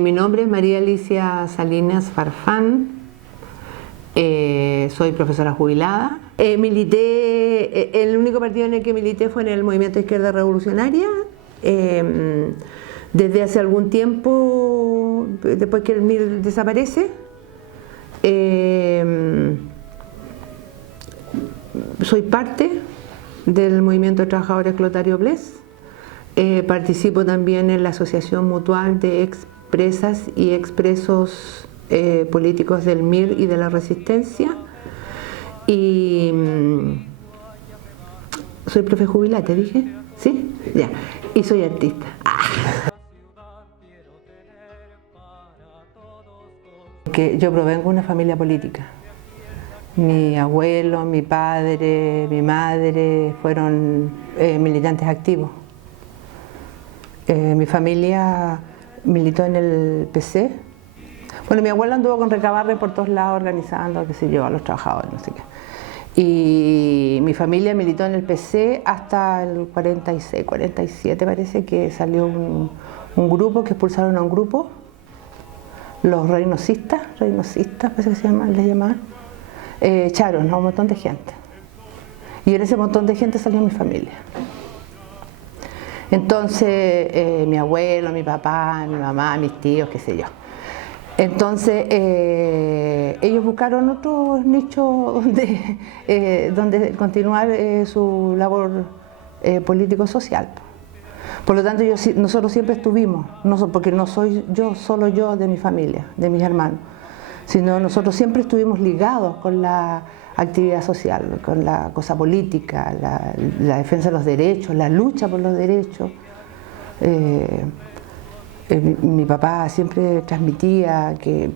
Mi nombre es María Alicia Salinas Farfán, soy profesora jubilada. Milité, el único partido en el que milité fue en el Movimiento Izquierda Revolucionaria. Desde hace algún tiempo, después que el MIR desaparece, soy parte del Movimiento de Trabajadores Clotario Bles. Participo también en la Asociación Mutual de Expresas y Expresos Políticos del MIR y de la Resistencia. Y soy profe jubilada, ¿te dije? ¿Sí? Ya. Y soy artista. Que yo provengo de una familia política. Mi abuelo, mi padre, mi madre fueron militantes activos. Mi familia militó en el PC. Bueno, mi abuelo anduvo con recabarre por todos lados organizando, qué sé yo, a los trabajadores, no sé qué. Y mi familia militó en el PC hasta el 46, 47 parece que salió un grupo, que expulsaron a un grupo, los reinocistas parece que se llaman, les llamaban, echaron a un montón de gente. Y en ese montón de gente salió mi familia. Entonces, mi abuelo, mi papá, mi mamá, mis tíos, qué sé yo. Entonces, ellos buscaron otros nichos donde continuar su labor político-social. Por lo tanto, nosotros siempre estuvimos, porque no soy yo, solo yo de mi familia, de mis hermanos, sino nosotros siempre estuvimos ligados con la actividad social, con la cosa política, la defensa de los derechos, la lucha por los derechos. Mi papá siempre transmitía que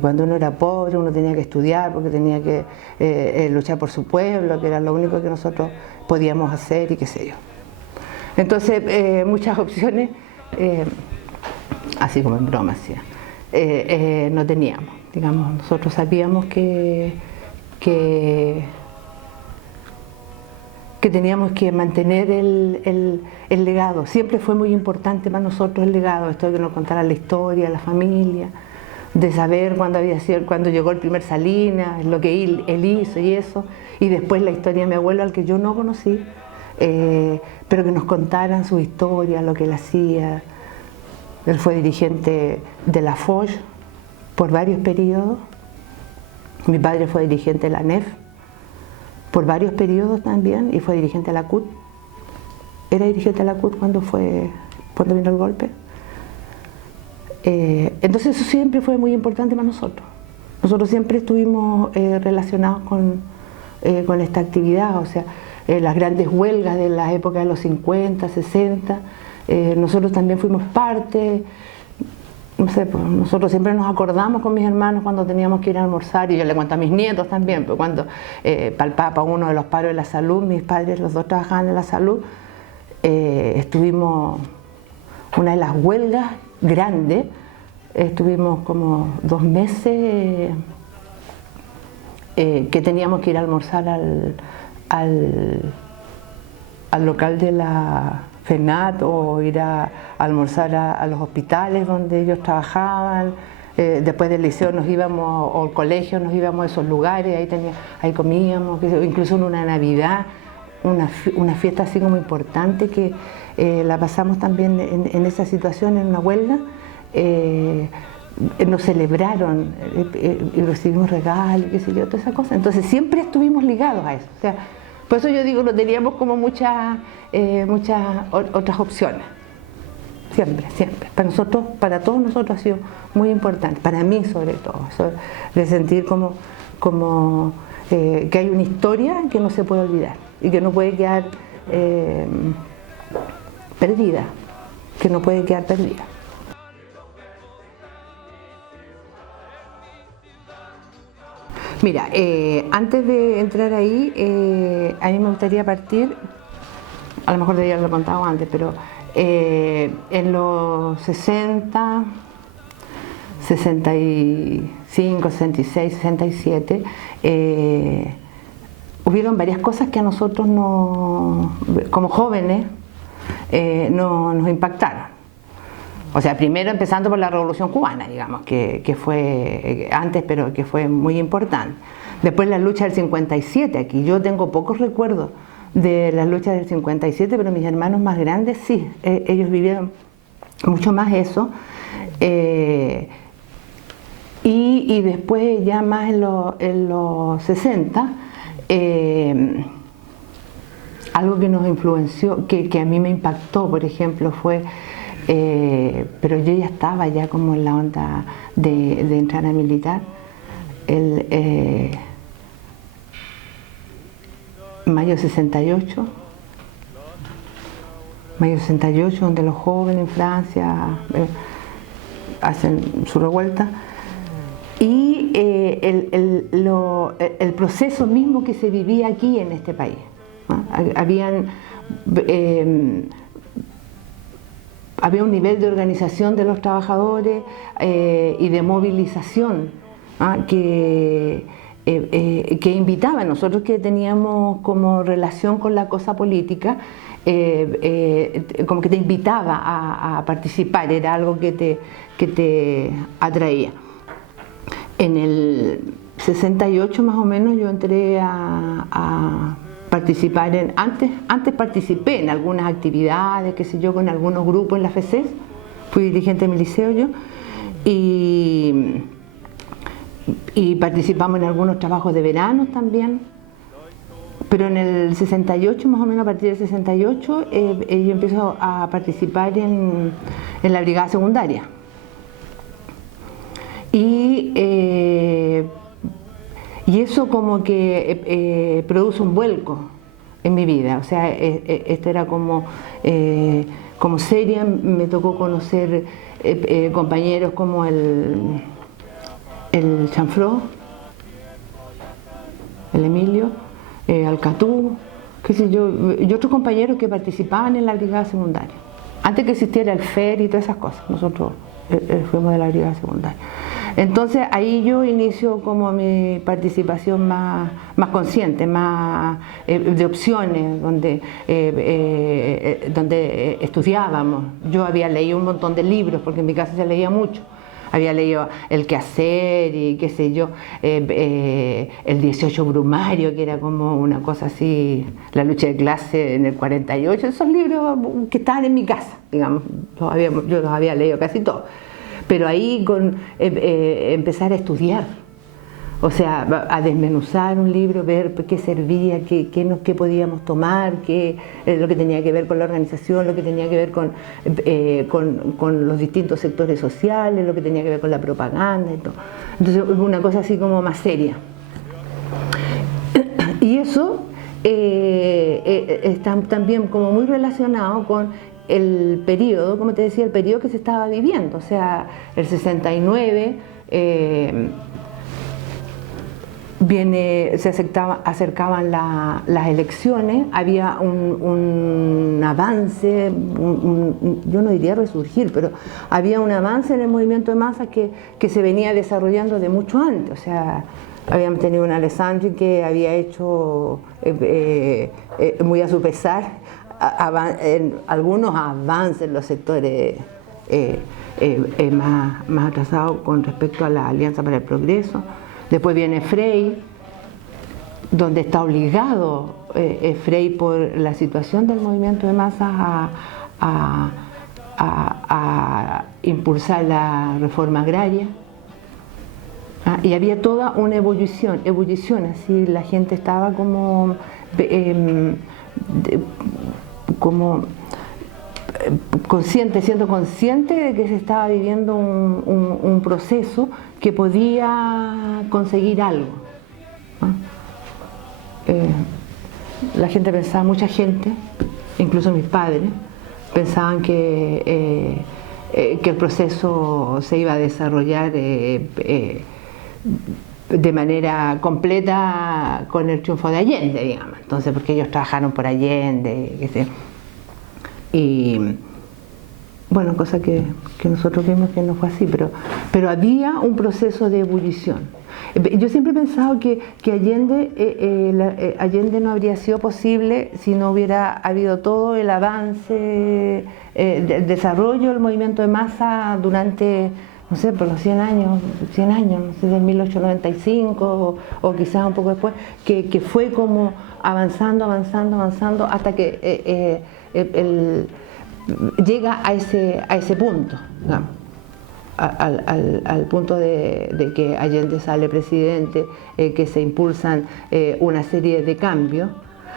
cuando uno era pobre uno tenía que estudiar porque tenía que luchar por su pueblo, que era lo único que nosotros podíamos hacer y qué sé yo. Entonces, muchas opciones, así como en broma, no teníamos. Digamos, nosotros sabíamos que teníamos que mantener el legado. Siempre fue muy importante para nosotros el legado, esto de que nos contaran la historia, la familia, de saber cuándo llegó el primer Salinas, lo que él hizo y eso, y después la historia de mi abuelo, al que yo no conocí, pero que nos contaran su historia, lo que él hacía. Él fue dirigente de la FOJ por varios periodos. Mi padre fue dirigente de la NEF por varios periodos también y fue dirigente de la CUT. Era dirigente de la CUT cuando vino el golpe. Entonces eso siempre fue muy importante para nosotros. Nosotros siempre estuvimos relacionados con esta actividad, o sea, las grandes huelgas de la época de los 50, 60, nosotros también fuimos parte. No sé, pues nosotros siempre nos acordamos con mis hermanos cuando teníamos que ir a almorzar, y yo le cuento a mis nietos también, pero cuando para el Papa, uno de los paros de la salud, mis padres los dos trabajaban en la salud, estuvimos, una de las huelgas grandes, estuvimos como 2 meses que teníamos que ir a almorzar al local de la FENAT o ir a almorzar a los hospitales donde ellos trabajaban. Después del liceo nos íbamos, o el colegio nos íbamos a esos lugares, ahí comíamos, incluso en una Navidad, una fiesta así como importante que la pasamos también en esa situación, en una huelga. Nos celebraron y recibimos regalos, qué sé yo, toda esa cosa. Entonces siempre estuvimos ligados a eso. O sea, por eso yo digo, no teníamos como muchas otras opciones. Siempre. Para nosotros, para todos nosotros ha sido muy importante, para mí sobre todo, eso de sentir como que hay una historia que no se puede olvidar y que no puede quedar perdida, Mira, antes de entrar ahí, a mí me gustaría partir, a lo mejor debería haberlo contado antes, pero en los 60, 65, 66, 67, hubieron varias cosas que a nosotros como jóvenes nos impactaron. O sea, primero empezando por la Revolución Cubana, digamos, que fue antes, pero que fue muy importante. Después la lucha del 57, aquí yo tengo pocos recuerdos de las luchas del 57, pero mis hermanos más grandes sí, ellos vivieron mucho más eso. Y después ya más en los 60, algo que nos influenció, que a mí me impactó, por ejemplo, fue, pero yo ya estaba ya como en la onda de entrar a militar, mayo 68, donde los jóvenes en Francia hacen su revuelta, y el proceso mismo que se vivía aquí en este país, ¿no? Había un nivel de organización de los trabajadores y de movilización, ¿ah? que invitaba a nosotros, que teníamos como relación con la cosa política, como que te invitaba a participar, era algo que te atraía. En el 68 más o menos yo entré a participar antes participé en algunas actividades, qué sé yo, con algunos grupos en la FECES, fui dirigente de mi liceo yo, y participamos en algunos trabajos de verano también, pero en el 68, más o menos a partir del 68, yo empiezo a participar en la brigada secundaria. Y eso como que produce un vuelco en mi vida, o sea, esto era como seria. Me tocó conocer compañeros como el Chanfró, el Emilio, Alcatú, qué sé yo, y otros compañeros que participaban en la brigada secundaria. Antes que existiera el FER y todas esas cosas, nosotros fuimos de la brigada secundaria. Entonces ahí yo inicio como mi participación más consciente, más de opciones, donde estudiábamos. Yo había leído un montón de libros, porque en mi casa se leía mucho. Había leído El Quehacer y qué sé yo, el 18 Brumario, que era como una cosa así, la lucha de clase en el 48, esos libros que estaban en mi casa, digamos, yo los había leído casi todos. Pero ahí empezar a estudiar, o sea, a desmenuzar un libro, ver qué servía, qué podíamos tomar, lo que tenía que ver con la organización, lo que tenía que ver con los distintos sectores sociales, lo que tenía que ver con la propaganda y todo. Entonces, una cosa así como más seria. Y eso está también como muy relacionado con el periodo, como te decía, el periodo que se estaba viviendo, o sea, el 69, se acercaban las elecciones, había un avance, yo no diría resurgir, pero había un avance en el movimiento de masas que se venía desarrollando de mucho antes, o sea, habíamos tenido un Alessandri que había hecho, muy a su pesar, algunos avances en los sectores más atrasados con respecto a la Alianza para el Progreso. Después viene Frei, donde está obligado Frei por la situación del movimiento de masas a impulsar la reforma agraria. Y había toda una ebullición, así la gente estaba como siendo consciente de que se estaba viviendo un proceso que podía conseguir algo, ¿no? La gente pensaba, mucha gente, incluso mis padres, pensaban que el proceso se iba a desarrollar de manera completa con el triunfo de Allende, digamos. Entonces, porque ellos trabajaron por Allende, qué sé. Bueno, cosa que nosotros vimos que no fue así, pero había un proceso de ebullición. Yo siempre he pensado que Allende no habría sido posible si no hubiera habido todo el avance, el desarrollo del movimiento de masa durante, no sé, por los 100 años, no sé, del 1895 o quizás un poco después, que fue como avanzando hasta que llega a ese punto, digamos, al punto de que Allende sale presidente, que se impulsan una serie de cambios,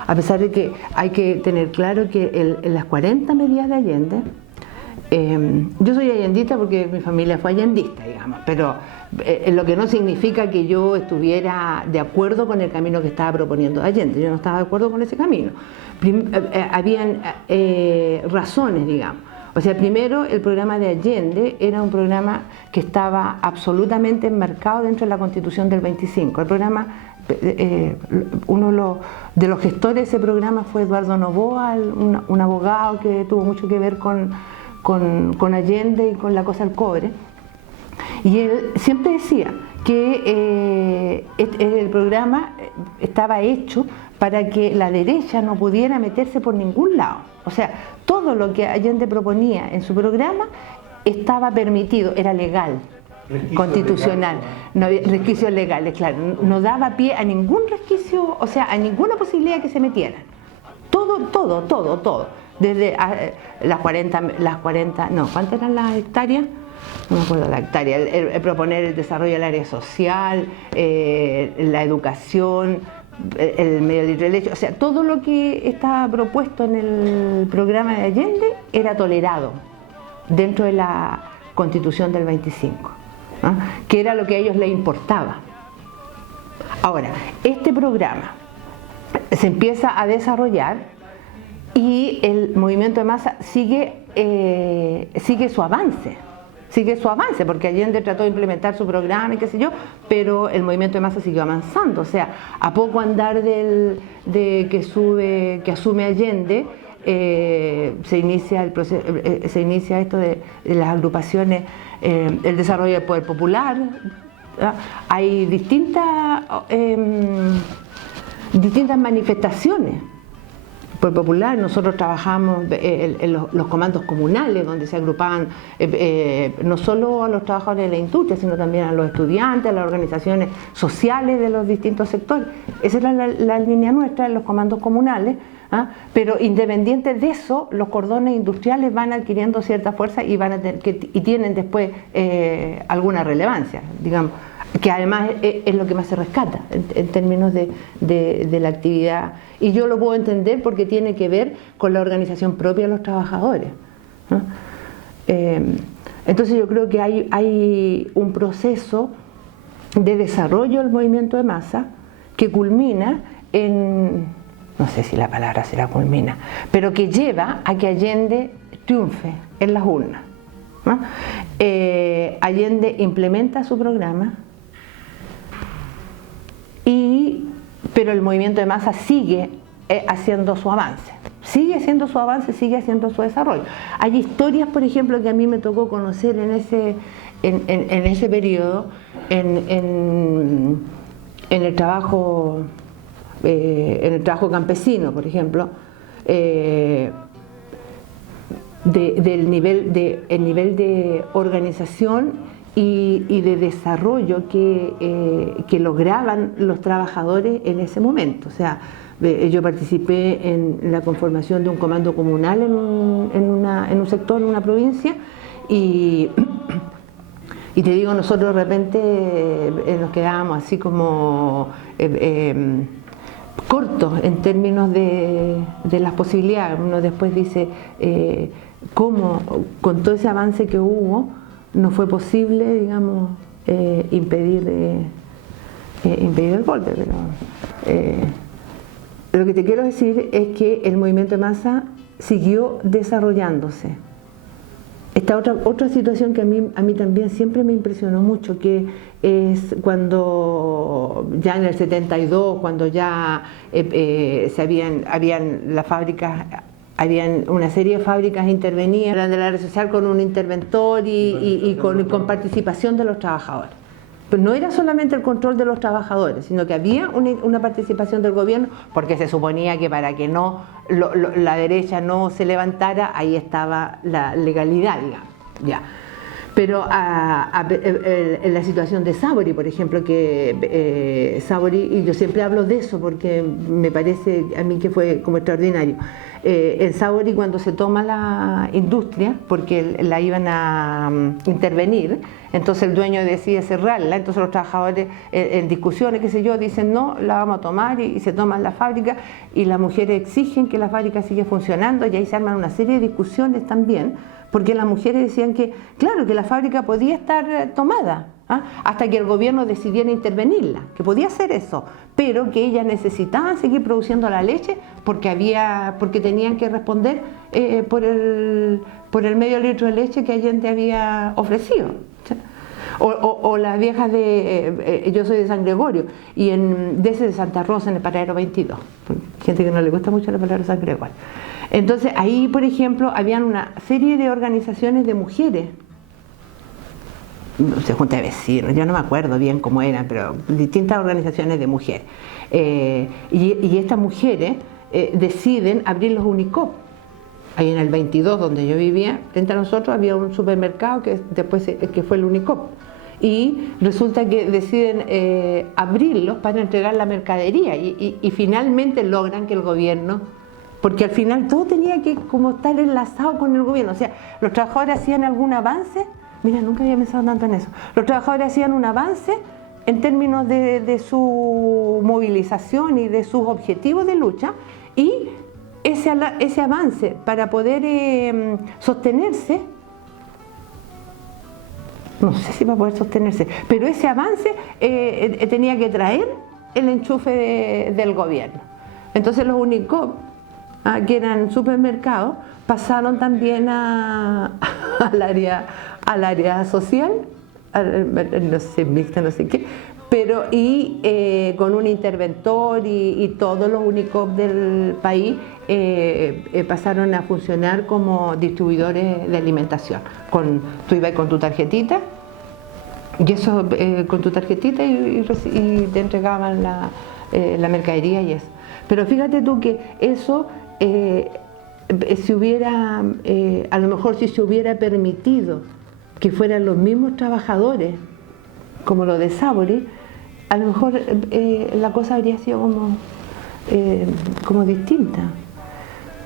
a pesar de que hay que tener claro que en las 40 medidas de Allende, yo soy allendista porque mi familia fue allendista, digamos, pero lo que no significa que yo estuviera de acuerdo con el camino que estaba proponiendo Allende. Yo no estaba de acuerdo con ese camino. Habían razones, digamos. O sea, primero, el programa de Allende era un programa que estaba absolutamente enmarcado dentro de la Constitución del 25. El programa, uno de los gestores de ese programa fue Eduardo Noboa, un abogado que tuvo mucho que ver con Allende y con la cosa del cobre, y él siempre decía que el programa estaba hecho para que la derecha no pudiera meterse por ningún lado. O sea, todo lo que Allende proponía en su programa estaba permitido, era legal, constitucional, no había resquicios legales, claro, no daba pie a ningún resquicio, o sea, a ninguna posibilidad que se metieran. Todo. Desde las 40, no, ¿cuántas eran las hectáreas? No me acuerdo la hectárea, el proponer el desarrollo del área social, la educación, el medio libre de leche, o sea, todo lo que estaba propuesto en el programa de Allende era tolerado dentro de la Constitución del 25, ¿no? Que era lo que a ellos les importaba. Ahora, este programa se empieza a desarrollar y el movimiento de masa sigue su avance. Porque Allende trató de implementar su programa y qué sé yo, pero el movimiento de masa siguió avanzando. O sea, a poco andar que asume Allende, se inicia esto de las agrupaciones, el desarrollo del poder popular. ¿Verdad? Hay distintas manifestaciones. Por popular, nosotros trabajamos en los comandos comunales, donde se agrupaban no solo a los trabajadores de la industria, sino también a los estudiantes, a las organizaciones sociales de los distintos sectores. Esa era la línea nuestra en los comandos comunales, ¿ah? Pero independiente de eso, los cordones industriales van adquiriendo cierta fuerza y tienen después alguna relevancia, digamos, que además es lo que más se rescata en términos de la actividad, y yo lo puedo entender porque tiene que ver con la organización propia de los trabajadores, ¿no? Entonces yo creo que hay un proceso de desarrollo del movimiento de masa que culmina en, no sé si la palabra será culmina, pero que lleva a que Allende triunfe en las urnas, ¿no? Allende implementa su programa, pero el movimiento de masa sigue haciendo su avance, sigue haciendo su desarrollo. Hay historias, por ejemplo, que a mí me tocó conocer en ese periodo, en el trabajo campesino, por ejemplo, el nivel de organización y de desarrollo que lograban los trabajadores en ese momento. O sea, yo participé en la conformación de un comando comunal en un sector, en una provincia, y te digo, nosotros de repente nos quedábamos así como cortos en términos de las posibilidades. Uno después dice, ¿cómo con todo ese avance que hubo no fue posible, digamos, impedir el golpe? Pero lo que te quiero decir es que el movimiento de masa siguió desarrollándose. Esta otra situación que a mí también siempre me impresionó mucho, que es cuando ya en el 72, cuando ya habían las fábricas habían una serie de fábricas intervenían de la área social con un interventor y con participación de los trabajadores. Pero no era solamente el control de los trabajadores, sino que había una participación del gobierno, porque se suponía que para que no la derecha no se levantara, ahí estaba la legalidad, digamos. Ya. Pero en la situación de Savory, por ejemplo, que Savory, y yo siempre hablo de eso porque me parece a mí que fue como extraordinario, en Savory cuando se toma la industria, porque la iban a intervenir, entonces el dueño decide cerrarla, entonces los trabajadores en discusiones, qué sé yo, dicen no, la vamos a tomar y se toman la fábrica y las mujeres exigen que la fábrica siga funcionando y ahí se arman una serie de discusiones también, porque las mujeres decían que, claro, que la fábrica podía estar tomada, hasta que el gobierno decidiera intervenirla, que podía hacer eso, pero que ellas necesitaban seguir produciendo la leche porque tenían que responder por el medio litro de leche que Allende había ofrecido. O las viejas yo soy de San Gregorio, y de Santa Rosa, en el paradero 22, gente que no le gusta mucho el paradero San Gregorio. Entonces ahí, por ejemplo, habían una serie de organizaciones de mujeres, no sé, junta de vecinos, yo no me acuerdo bien cómo eran, pero distintas organizaciones de mujeres. Y estas mujeres deciden abrir los Unicop. Ahí en el 22, donde yo vivía, frente a nosotros había un supermercado que fue el Unicop. Y resulta que deciden abrirlos para entregar la mercadería y finalmente logran que el gobierno, porque al final todo tenía que como estar enlazado con el gobierno, o sea, los trabajadores hacían algún avance, mira, nunca había pensado tanto en eso, los trabajadores hacían un avance en términos de su movilización y de sus objetivos de lucha, y ese avance para poder sostenerse, no sé si va a poder sostenerse, pero ese avance tenía que traer el enchufe del gobierno. Entonces los Unicop, que eran supermercados, pasaron también al área social, no sé, mixta, no sé qué, pero con un interventor y todos los Unicop del país pasaron a funcionar como distribuidores de alimentación. Tú ibas con tu tarjetita, y eso con tu tarjetita y te entregaban la mercadería y eso. Pero fíjate tú que eso, si hubiera, a lo mejor si se hubiera permitido que fueran los mismos trabajadores, como lo de Savory, a lo mejor la cosa habría sido como distinta.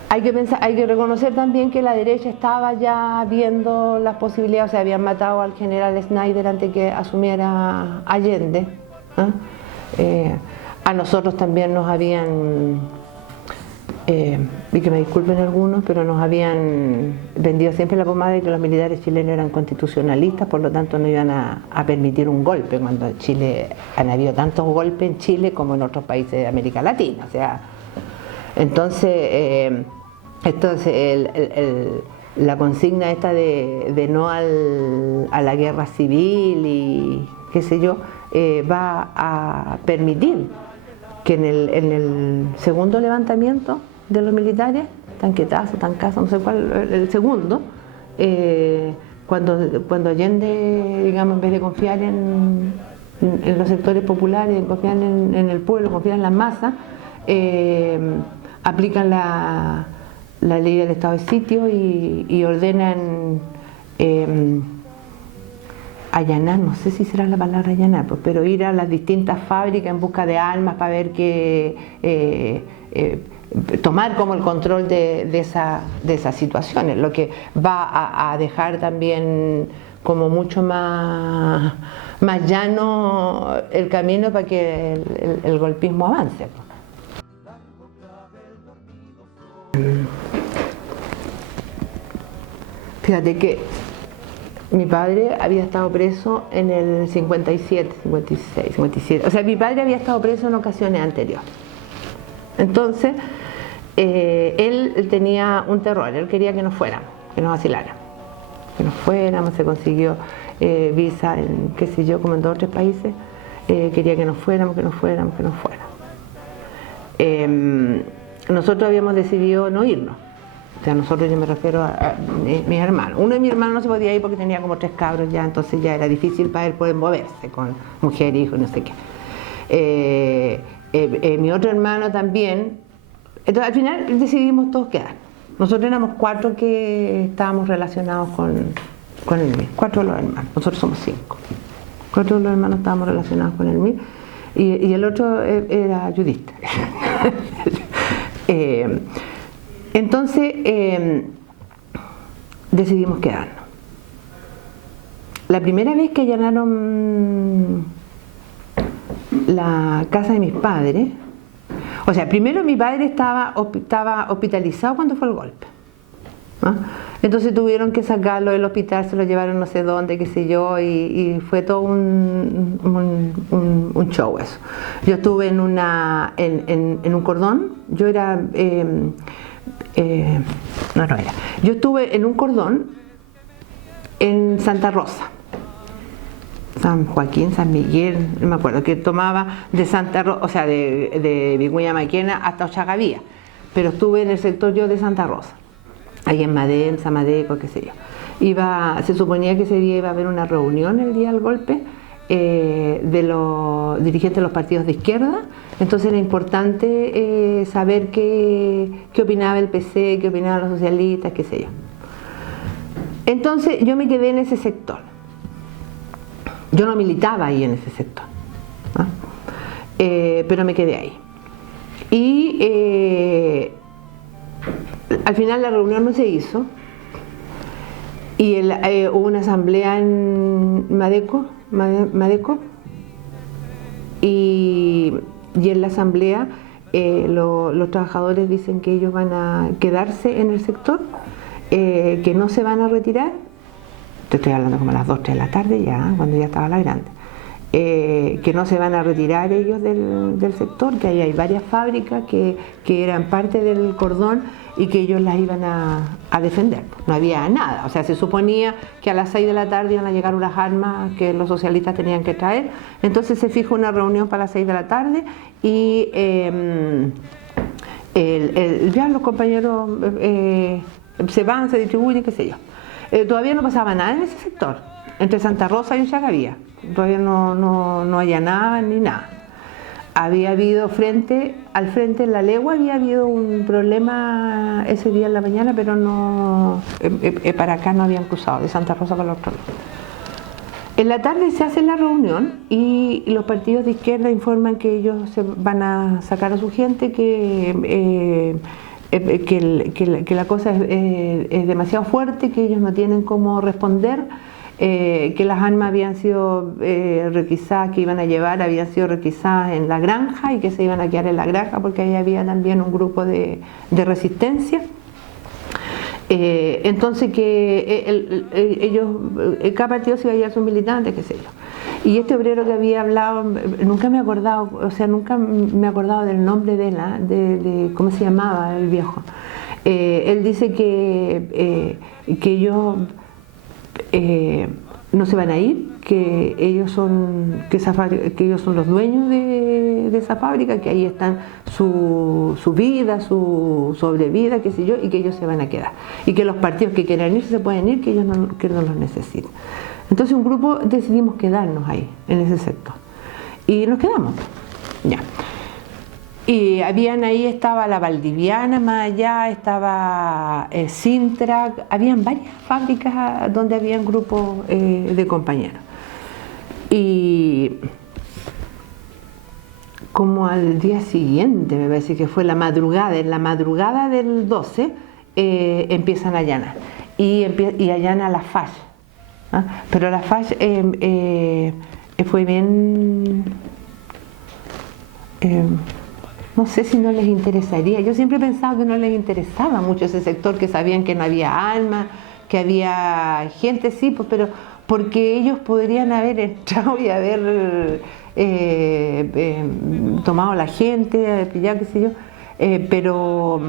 Hay que reconocer también que la derecha estaba ya viendo las posibilidades, o sea, habían matado al general Snyder antes que asumiera Allende. A nosotros también nos habían, y que me disculpen algunos, pero nos habían vendido siempre la pomada de que los militares chilenos eran constitucionalistas, por lo tanto no iban a permitir un golpe, cuando en Chile han habido tantos golpes en Chile como en otros países de América Latina. O sea, entonces la consigna esta de no a la guerra civil y qué sé yo, va a permitir que en el segundo levantamiento de los militares, Tanquetazo, Tancazo, no sé cuál, el segundo, cuando Allende, digamos, en vez de confiar en los sectores populares, confiar en el pueblo, confiar en las masas, aplican la ley del estado de sitio y ordenan allanar, no sé si será la palabra allanar, pero ir a las distintas fábricas en busca de armas para ver tomar como el control de esas situaciones, lo que va a dejar también como mucho más llano el camino para que el golpismo avance. Fíjate que mi padre había estado preso en el 57, 56, 57. O sea, mi padre había estado preso en ocasiones anteriores. Entonces, él tenía un terror, él quería que nos fuéramos, que nos vacilaran. Que nos fuéramos, se consiguió visa en, qué sé yo, como en 2 o 3 países. Quería que nos fuéramos, que nos fuéramos, que nos fuéramos. Nosotros habíamos decidido no irnos. O sea, nosotros, yo me refiero a mis hermanos. Uno de mis hermanos no se podía ir porque tenía como 3 cabros ya, entonces ya era difícil para él poder moverse con mujer, hijo, no sé qué. Mi otro hermano también. Entonces al final decidimos todos quedar. Nosotros éramos 4 que estábamos relacionados con el MIR, 4 de los hermanos, nosotros somos 5. 4 de los hermanos estábamos relacionados con el MIR y el otro era judista. Entonces decidimos quedarnos. La primera vez que allanaron la casa de mis padres, o sea, primero mi padre estaba hospitalizado cuando fue el golpe, ¿no? Entonces tuvieron que sacarlo del hospital, se lo llevaron no sé dónde, qué sé yo, y fue todo un show eso. Yo estuve en un cordón, yo era, yo estuve en un cordón en Santa Rosa, San Joaquín, San Miguel, no me acuerdo, que tomaba de Santa Rosa, o sea, de Vicuña Maquena hasta Ochagavía, pero estuve en el sector yo de Santa Rosa, ahí en Madén, Samadeco, qué sé yo. Se suponía que ese día iba a haber una reunión el día del golpe de los dirigentes de los partidos de izquierda, entonces era importante saber qué opinaba el PC, qué opinaban los socialistas, qué sé yo. Entonces yo me quedé en ese sector. Yo no militaba ahí en ese sector, ¿no? Pero me quedé ahí. Y al final la reunión no se hizo y hubo una asamblea en Madeco y en la asamblea los trabajadores dicen que ellos van a quedarse en el sector, que no se van a retirar. Te estoy hablando como a las 2, 3 de la tarde ya, cuando ya estaba la grande. Que no se van a retirar ellos del sector, que ahí hay varias fábricas que eran parte del cordón y que ellos las iban a defender. No había nada, o sea, se suponía que a las 6 de la tarde iban a llegar unas armas que los socialistas tenían que traer, entonces se fijó una reunión para las 6 de la tarde y ya los compañeros se van, se distribuyen, qué sé yo. Todavía no pasaba nada en ese sector, entre Santa Rosa y Ochagavía, todavía no allanaban ni nada. Había habido al frente en La Legua había habido un problema ese día en la mañana, pero no, para acá no habían cruzado, de Santa Rosa para el otro lado. En la tarde se hace la reunión y los partidos de izquierda informan que ellos se van a sacar a su gente, que la cosa es demasiado fuerte, que ellos no tienen cómo responder, que las armas habían sido requisadas, que iban a llevar, habían sido requisadas en la granja y que se iban a quedar en la granja porque ahí había también un grupo de resistencia. Entonces que cada partido se iba a llevar sus militantes, qué sé yo. Y este obrero que había hablado, nunca me he acordado, o sea, nunca me he acordado del nombre de él, de cómo se llamaba el viejo. Él dice que ellos no se van a ir, que ellos son los dueños de esa fábrica, que ahí están su vida, su sobrevida, qué sé yo, y que ellos se van a quedar. Y que los partidos que quieran irse se pueden ir, que ellos no los necesitan. Entonces un grupo decidimos quedarnos ahí, en ese sector. Y nos quedamos. Ya. Y ahí estaba la Valdiviana, más allá estaba Sintra, habían varias fábricas donde habían grupos de compañeros. Y como al día siguiente, me parece que fue en la madrugada del 12, empiezan a allanar. Y allana la FACH. ¿Ah? Pero la FACH fue bien... no sé si no les interesaría. Yo siempre he pensado que no les interesaba mucho ese sector, que sabían que no había armas, que había gente, sí, pues, pero porque ellos podrían haber entrado y haber tomado a la gente, haber pillado, qué sé yo, pero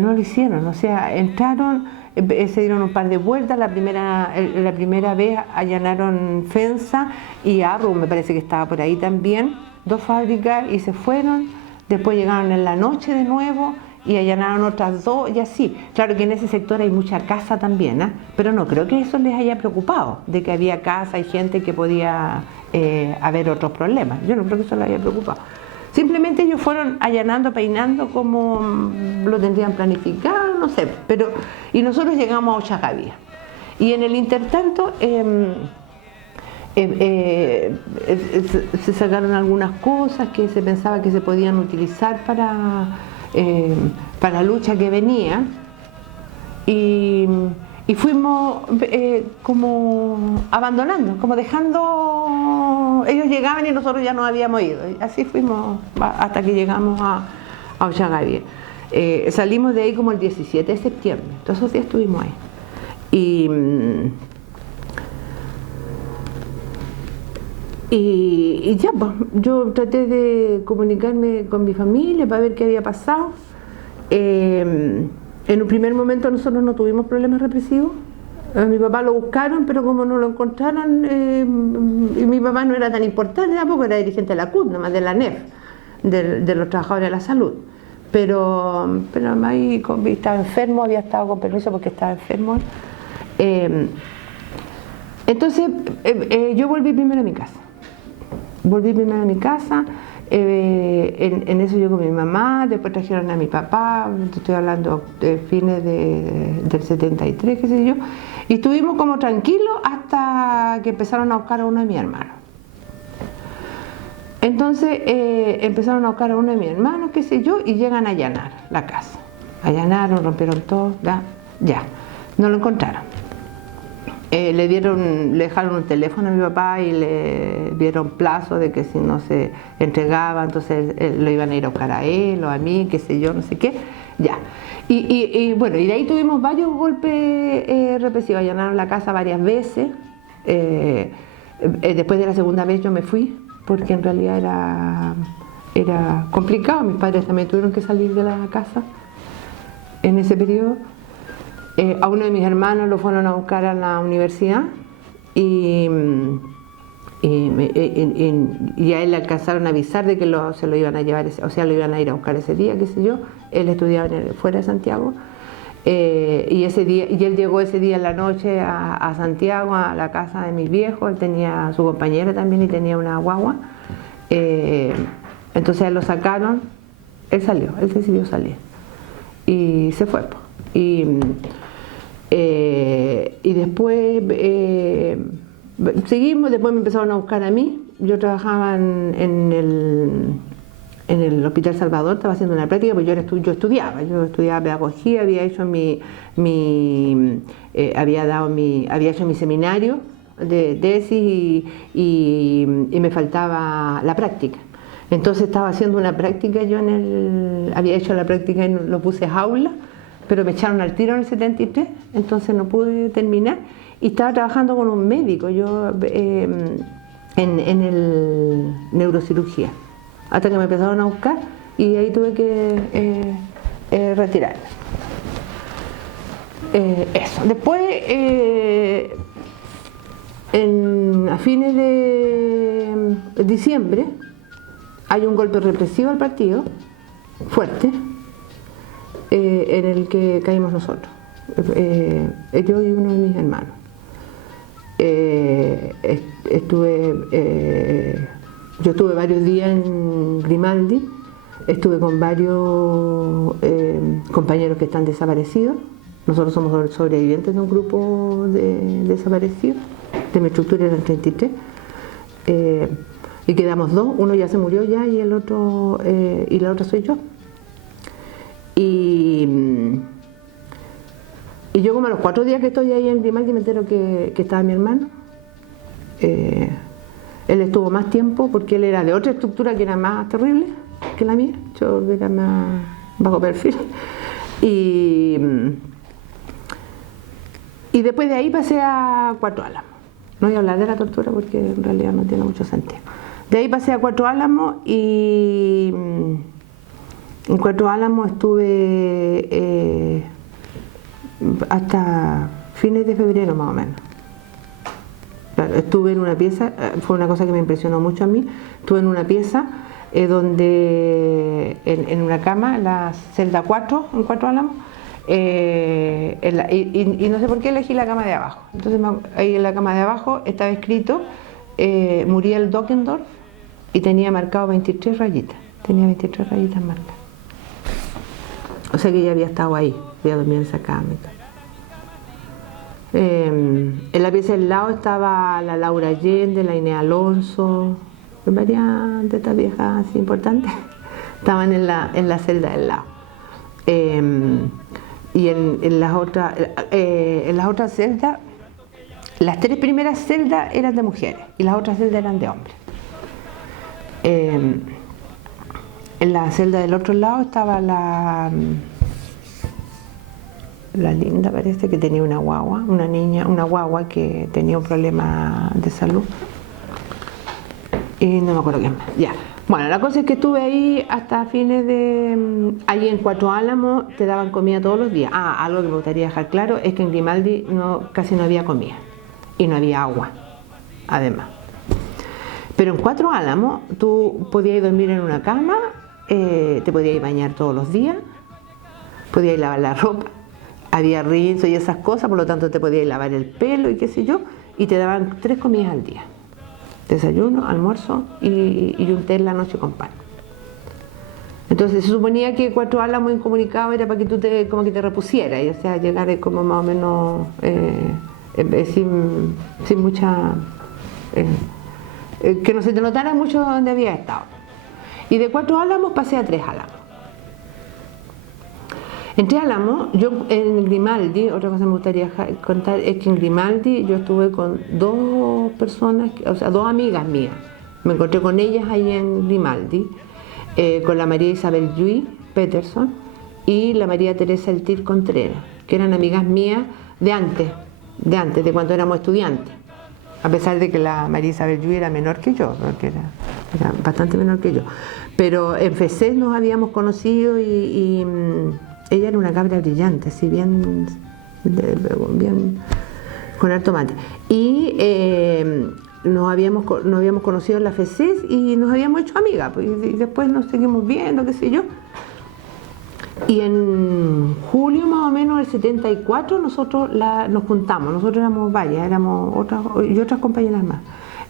no lo hicieron. O sea, entraron, se dieron un par de vueltas. La primera vez allanaron Fensa y Arru, me parece que estaba por ahí también, 2 fábricas, y se fueron. Después llegaron en la noche de nuevo y allanaron otras 2 y así. Claro que en ese sector hay mucha casa también, ¿eh? Pero no creo que eso les haya preocupado, de que había casa y gente que podía haber otros problemas. Yo no creo que eso les haya preocupado. Simplemente ellos fueron allanando, peinando como lo tendrían planificado, no sé. Y nosotros llegamos a Ochagavía. Y en el intertanto se sacaron algunas cosas que se pensaba que se podían utilizar para la lucha que venía, y fuimos como abandonando, como dejando, ellos llegaban y nosotros ya nos habíamos ido, y así fuimos hasta que llegamos a Ochagavía. Salimos de ahí como el 17 de septiembre, todos esos días estuvimos ahí. Y ya, pues, yo traté de comunicarme con mi familia para ver qué había pasado. En un primer momento nosotros no tuvimos problemas represivos. A mi papá lo buscaron, pero como no lo encontraron, y mi papá no era tan importante tampoco, era dirigente de la CUT, nomás de la NEF, de los trabajadores de la salud. Pero ahí estaba enfermo, había estado con permiso porque estaba enfermo. Entonces yo volví primero a mi casa. En eso yo con mi mamá, después trajeron a mi papá, estoy hablando de fines del 73, qué sé yo, y estuvimos como tranquilos hasta que empezaron a buscar a uno de mis hermanos. Entonces empezaron a buscar a uno de mis hermanos, qué sé yo, y llegan a allanar la casa. Allanaron, rompieron todo, ya, no lo encontraron. Le dejaron un teléfono a mi papá y le dieron plazo de que si no se entregaba, entonces lo iban a ir a buscar a él o a mí, qué sé yo, no sé qué, ya. Bueno, y de ahí tuvimos varios golpes represivos, allanaron la casa varias veces. Después de la segunda vez yo me fui, porque en realidad era complicado, mis padres también tuvieron que salir de la casa en ese periodo. A uno de mis hermanos lo fueron a buscar a la universidad y a él le alcanzaron a avisar de que se lo iban a llevar, o sea, lo iban a ir a buscar ese día, qué sé yo. Él estudiaba fuera de Santiago, y él llegó ese día en la noche a Santiago, a la casa de mis viejos. Él tenía a su compañera también y tenía una guagua. Entonces a él lo sacaron, él decidió salir y se fue. Y después seguimos, después me empezaron a buscar a mí. Yo trabajaba en el Hospital Salvador, estaba haciendo una práctica, pues yo estudiaba pedagogía, había hecho había hecho mi seminario de tesis y me faltaba la práctica. Entonces estaba haciendo una práctica, había hecho la práctica y lo puse jaula, pero me echaron al tiro en el 73, entonces no pude terminar, y estaba trabajando con un médico yo en el neurocirugía, hasta que me empezaron a buscar y ahí tuve que retirarme. Eso. Después, a fines de diciembre, hay un golpe represivo al partido, fuerte, en el que caímos nosotros, yo y uno de mis hermanos. Yo estuve varios días en Grimaldi, estuve con varios compañeros que están desaparecidos. Nosotros somos sobrevivientes de un grupo de desaparecidos, de mi estructura eran 33, y quedamos 2, uno ya se murió ya y la otra soy yo. Y yo como a los 4 días que estoy ahí en Grimaldi me entero que estaba mi hermano. Él estuvo más tiempo porque él era de otra estructura que era más terrible que la mía, yo era más bajo perfil. Y después de ahí pasé a Cuatro Álamos. No voy a hablar de la tortura porque en realidad no tiene mucho sentido. De ahí pasé a Cuatro Álamos y en Cuatro Álamos estuve hasta fines de febrero más o menos. Claro, estuve en una pieza, fue una cosa que me impresionó mucho a mí, estuve en una pieza donde en una cama, en la celda 4, en Cuatro Álamos, y no sé por qué elegí la cama de abajo. Entonces ahí en la cama de abajo estaba escrito Muriel Dockendorf y tenía marcado 23 rayitas. Tenía 23 rayitas marcadas. O sea que ya había estado ahí, había dormido en esa cama. En la pieza del lado estaba la Laura Allende, la Inés Alonso, varias de estas viejas así importantes estaban en la celda del lado. Y en las otras celdas, las 3 primeras celdas eran de mujeres y las otras celdas eran de hombres. En la celda del otro lado estaba la Linda, parece que tenía una guagua, una niña, una guagua que tenía un problema de salud. Y no me acuerdo qué más. Ya. Bueno, la cosa es que estuve ahí hasta fines de... Ahí en Cuatro Álamos te daban comida todos los días. Algo que me gustaría dejar claro es que en Grimaldi casi no había comida. Y no había agua, además. Pero en Cuatro Álamos tú podías dormir en una cama, te podías bañar todos los días, podías lavar la ropa, había rinzo y esas cosas, por lo tanto te podías lavar el pelo y qué sé yo, y te daban 3 comidas al día. Desayuno, almuerzo y un té en la noche con pan. Entonces se suponía que Cuatro Álamos incomunicado era para que tú como que te repusieras, y, o sea, llegar como más o menos sin mucha... que no se te notara mucho donde había estado. Y de Cuatro Álamos pasé a Tres Álamos. En Tres Álamos, yo en Grimaldi, otra cosa que me gustaría contar es que en Grimaldi yo estuve con 2 personas, o sea, 2 amigas mías. Me encontré con ellas ahí en Grimaldi, con la María Isabel Lluí Peterson y la María Teresa Eltir Contreras, que eran amigas mías de antes, de cuando éramos estudiantes. A pesar de que la María Isabel Lluí era menor que yo, porque era bastante menor que yo. Pero en FECES nos habíamos conocido y ella era una cabra brillante, así bien con harto mate. Y nos habíamos conocido en la FECES y nos habíamos hecho amigas, pues, y después nos seguimos viendo, qué sé yo. Y en julio más o menos del 74 nosotros nos juntamos, nosotros éramos varias, éramos otras y otras compañeras más,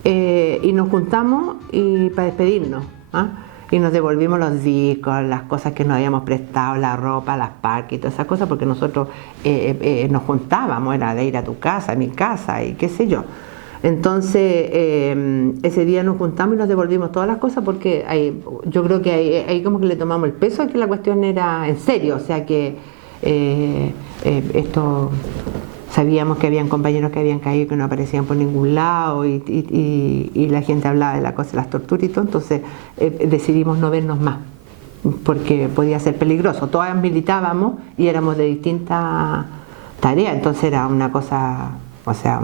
y nos juntamos para despedirnos, y nos devolvimos los discos, las cosas que nos habíamos prestado, la ropa, las parques y todas esas cosas, porque nosotros nos juntábamos, era de ir a tu casa, a mi casa y qué sé yo. Entonces ese día nos juntamos y nos devolvimos todas las cosas, porque yo creo que ahí como que le tomamos el peso a que la cuestión era en serio, o sea que esto sabíamos que habían compañeros que habían caído que no aparecían por ningún lado y la gente hablaba de la cosa de las torturas y todo, entonces decidimos no vernos más porque podía ser peligroso. Todas militábamos y éramos de distintas tareas, entonces era una cosa, o sea,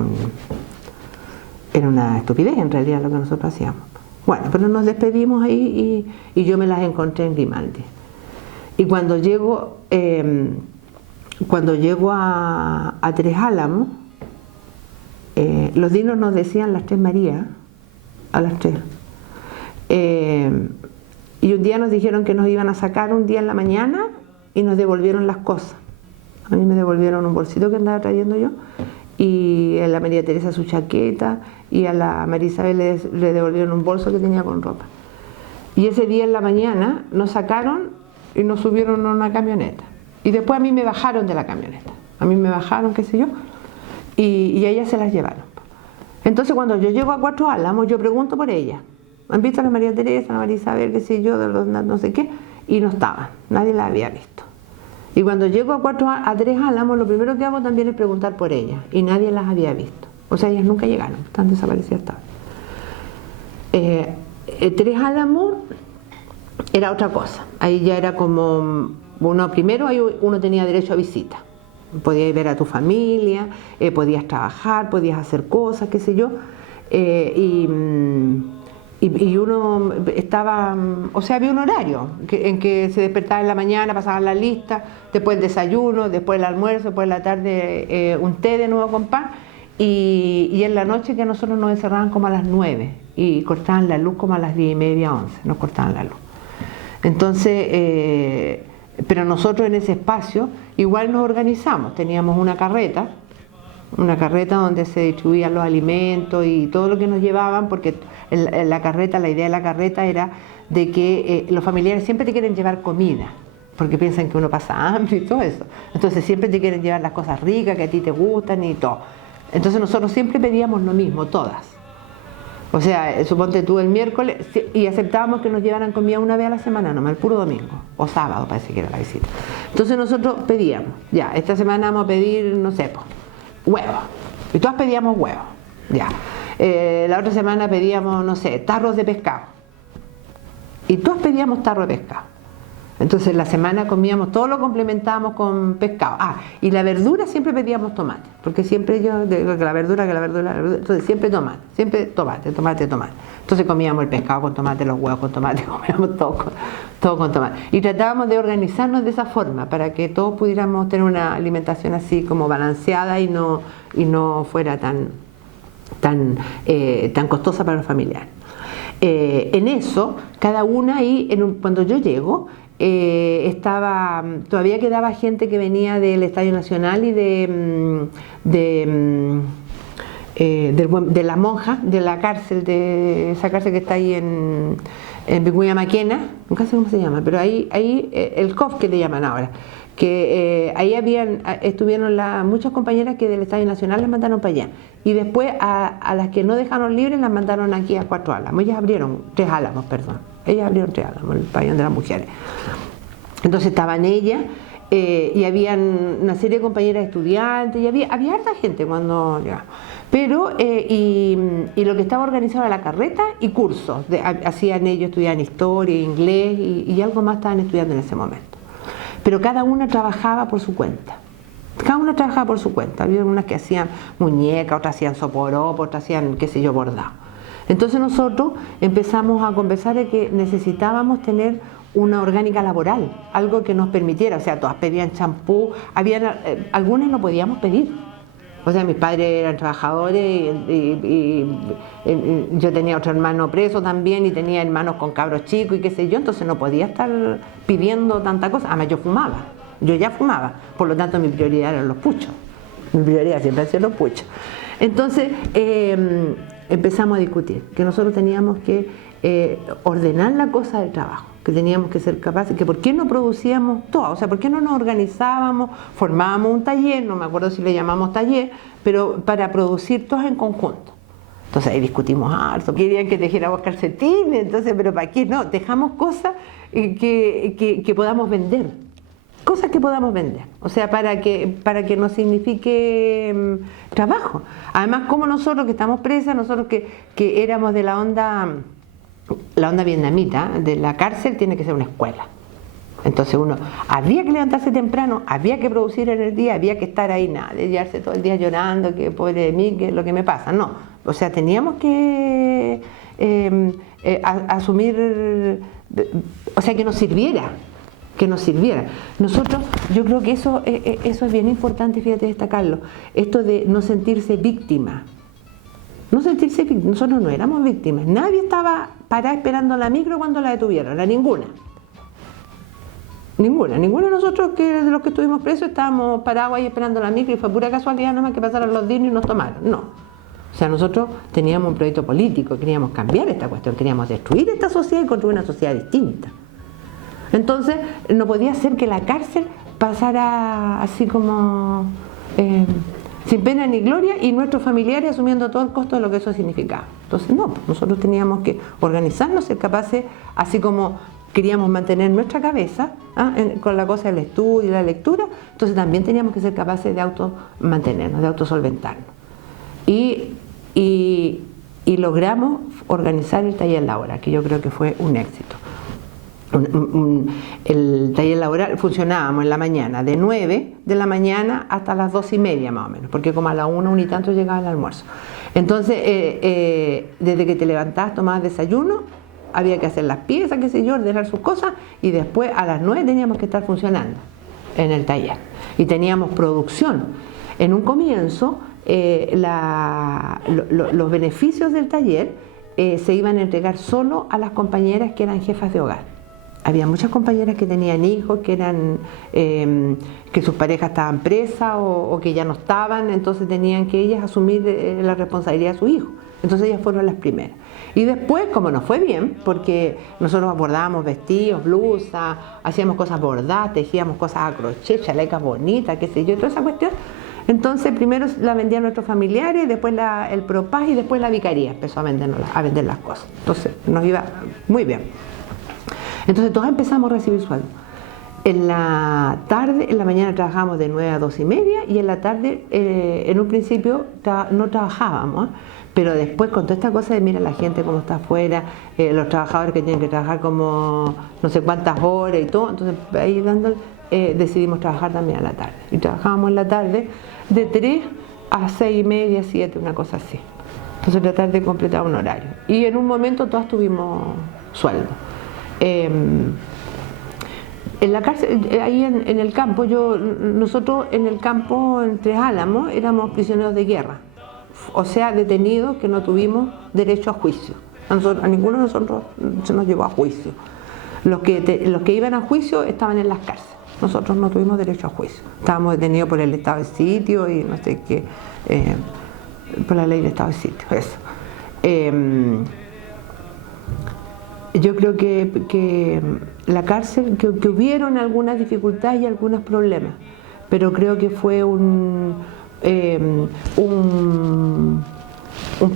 era una estupidez en realidad lo que nosotros hacíamos. Bueno, pero nos despedimos ahí y yo me las encontré en Grimaldi. Y cuando llego a Tres Álamos, los dinos nos decían las 3 Marías, a las 3. Y un día nos dijeron que nos iban a sacar un día en la mañana y nos devolvieron las cosas. A mí me devolvieron un bolsito que andaba trayendo yo, y a la María Teresa su chaqueta, y a la María Isabel le devolvieron un bolso que tenía con ropa. Y ese día en la mañana nos sacaron y nos subieron a una camioneta. Y después a mí me bajaron de la camioneta. A mí me bajaron, qué sé yo, y a ellas se las llevaron. Entonces cuando yo llego a Cuatro Álamos, yo pregunto por ella. ¿Han visto a la María Teresa, a la María Isabel, qué sé yo, de los no sé qué? Y no estaban, nadie la había visto. Y cuando llego a Tres Álamos, lo primero que hago también es preguntar por ellas, y nadie las había visto. O sea, ellas nunca llegaron, están desaparecidas estaban. Tres Álamos era otra cosa. Ahí ya era como, primero ahí uno tenía derecho a visita. Podías ver a tu familia, podías trabajar, podías hacer cosas, qué sé yo. Y uno estaba, o sea, había un horario en que se despertaba en la mañana, pasaban la lista, después el desayuno, después el almuerzo, después de la tarde un té de nuevo con pan, y en la noche que nosotros nos encerraban como a las 9 y cortaban la luz como a las 10:30, 11, nos cortaban la luz. Entonces, pero nosotros en ese espacio igual nos organizamos, teníamos una carreta donde se distribuían los alimentos y todo lo que nos llevaban, porque la idea de la carreta era de que los familiares siempre te quieren llevar comida, porque piensan que uno pasa hambre y todo eso. Entonces siempre te quieren llevar las cosas ricas que a ti te gustan y todo. Entonces nosotros siempre pedíamos lo mismo, todas. O sea, suponte tú el miércoles, y aceptábamos que nos llevaran comida una vez a la semana, nomás el puro domingo, o sábado parece que era la visita. Entonces nosotros pedíamos, ya, esta semana vamos a pedir, no sé, huevos. Y todas pedíamos huevos, ya. La otra semana pedíamos, no sé, tarros de pescado. Y todas pedíamos tarro de pescado. Entonces la semana comíamos, todo lo complementábamos con pescado. Y la verdura siempre pedíamos tomate, porque siempre yo, que la verdura, entonces siempre tomate, tomate. Entonces comíamos el pescado con tomate, los huevos con tomate, comíamos todo con tomate. Y tratábamos de organizarnos de esa forma, para que todos pudiéramos tener una alimentación así como balanceada y no fuera tan costosa para los familiares. En eso, cada una ahí, cuando yo llego, todavía quedaba gente que venía del Estadio Nacional y de la monja, de la cárcel, de esa cárcel que está ahí en Vicuña Maquena, nunca sé cómo se llama, pero ahí el COF que le llaman ahora, que ahí estuvieron muchas compañeras que del Estadio Nacional las mandaron para allá, y después a las que no dejaron libres las mandaron aquí a Cuatro Álamos. Ellas abrieron Tres Álamos, el pabellón de las mujeres. Entonces estaban ellas, y habían una serie de compañeras estudiantes, y había harta gente cuando llegamos. Pero, y lo que estaba organizado era la carreta y cursos. Hacían ellos, estudiaban historia, inglés y algo más estaban estudiando en ese momento. Pero cada una trabajaba por su cuenta. Había unas que hacían muñecas, otras hacían soporopos, otras hacían, qué sé yo, bordado. Entonces nosotros empezamos a conversar de que necesitábamos tener una orgánica laboral, algo que nos permitiera, o sea, todas pedían champú, algunas no podíamos pedir. O sea, mis padres eran trabajadores y yo tenía otro hermano preso también y tenía hermanos con cabros chicos y qué sé yo, entonces no podía estar pidiendo tanta cosa. Además yo ya fumaba, por lo tanto mi prioridad eran los puchos. Mi prioridad siempre han sido los puchos. Entonces empezamos a discutir que nosotros teníamos que ordenar la cosa del trabajo, que teníamos que ser capaces, que por qué no producíamos todo, o sea, por qué no nos organizábamos, formábamos un taller, no me acuerdo si le llamamos taller, pero para producir todos en conjunto. Entonces ahí discutimos harto, querían que tejiéramos calcetines, entonces, pero ¿para qué no? Dejamos cosas que podamos vender, o sea, para que nos signifique trabajo. Además, como nosotros que estamos presas, nosotros que éramos de la onda vietnamita, de la cárcel tiene que ser una escuela. Entonces había que levantarse temprano, había que producir en el día, había que estar ahí, nada, de llevarse todo el día llorando, que pobre de mí, que es lo que me pasa, no. O sea, teníamos que asumir, o sea, que nos sirviera. Nosotros, yo creo que eso es bien importante, fíjate, destacarlo, esto de no sentirse víctima. Nosotros no éramos víctimas, nadie estaba parada esperando la micro cuando la detuvieron, ninguna de nosotros de los que estuvimos presos estábamos parados ahí esperando la micro y fue pura casualidad nomás que pasaron los días y nos tomaron, no. O sea, nosotros teníamos un proyecto político, queríamos cambiar esta cuestión, queríamos destruir esta sociedad y construir una sociedad distinta. Entonces, no podía ser que la cárcel pasara así como sin pena ni gloria y nuestros familiares asumiendo todo el costo de lo que eso significaba. Entonces, no, nosotros teníamos que organizarnos, ser capaces, así como queríamos mantener nuestra cabeza con la cosa del estudio y la lectura, entonces también teníamos que ser capaces de automantenernos, de autosolventarnos. Y logramos organizar el taller laboral, que yo creo que fue un éxito. El taller laboral funcionábamos en la mañana, de 9 de la mañana hasta las 2:30 más o menos, porque como a la 1 y tanto llegaba el almuerzo. Entonces, desde que te levantabas, tomabas desayuno, había que hacer las piezas, qué sé yo, ordenar sus cosas, y después a las 9 teníamos que estar funcionando en el taller. Y teníamos producción. En un comienzo los beneficios del taller se iban a entregar solo a las compañeras que eran jefas de hogar. Había muchas compañeras que tenían hijos, que eran que sus parejas estaban presas o que ya no estaban, entonces tenían que ellas asumir la responsabilidad de su hijo. Entonces ellas fueron las primeras. Y después, como nos fue bien, porque nosotros bordábamos vestidos, blusas, hacíamos cosas bordadas, tejíamos cosas a crochet, chalecas bonitas, qué sé yo, toda esa cuestión. Entonces primero la vendían nuestros familiares, después el Propaz y después la vicaría empezó a vender las cosas. Entonces nos iba muy bien. Entonces todos empezamos a recibir sueldo. En la tarde, en la mañana trabajábamos de 9 a 2:30 y en la tarde, en un principio no trabajábamos, pero después con toda esta cosa de mira la gente cómo está afuera, los trabajadores que tienen que trabajar como no sé cuántas horas y todo, entonces ahí decidimos trabajar también a la tarde. Y trabajábamos en la tarde de 3 a 6:30, 7, una cosa así. Entonces tratar de completar un horario. Y en un momento todas tuvimos sueldo. En la cárcel, ahí en el campo, nosotros en el campo en Tres Álamos éramos prisioneros de guerra, o sea, detenidos que no tuvimos derecho a juicio. A ninguno de nosotros se nos llevó a juicio. Los que iban a juicio estaban en las cárceles. Nosotros no tuvimos derecho a juicio. Estábamos detenidos por el estado de sitio y no sé qué, por la ley de estado de sitio, eso. Yo creo que la cárcel, que hubieron algunas dificultades y algunos problemas, pero creo que fue un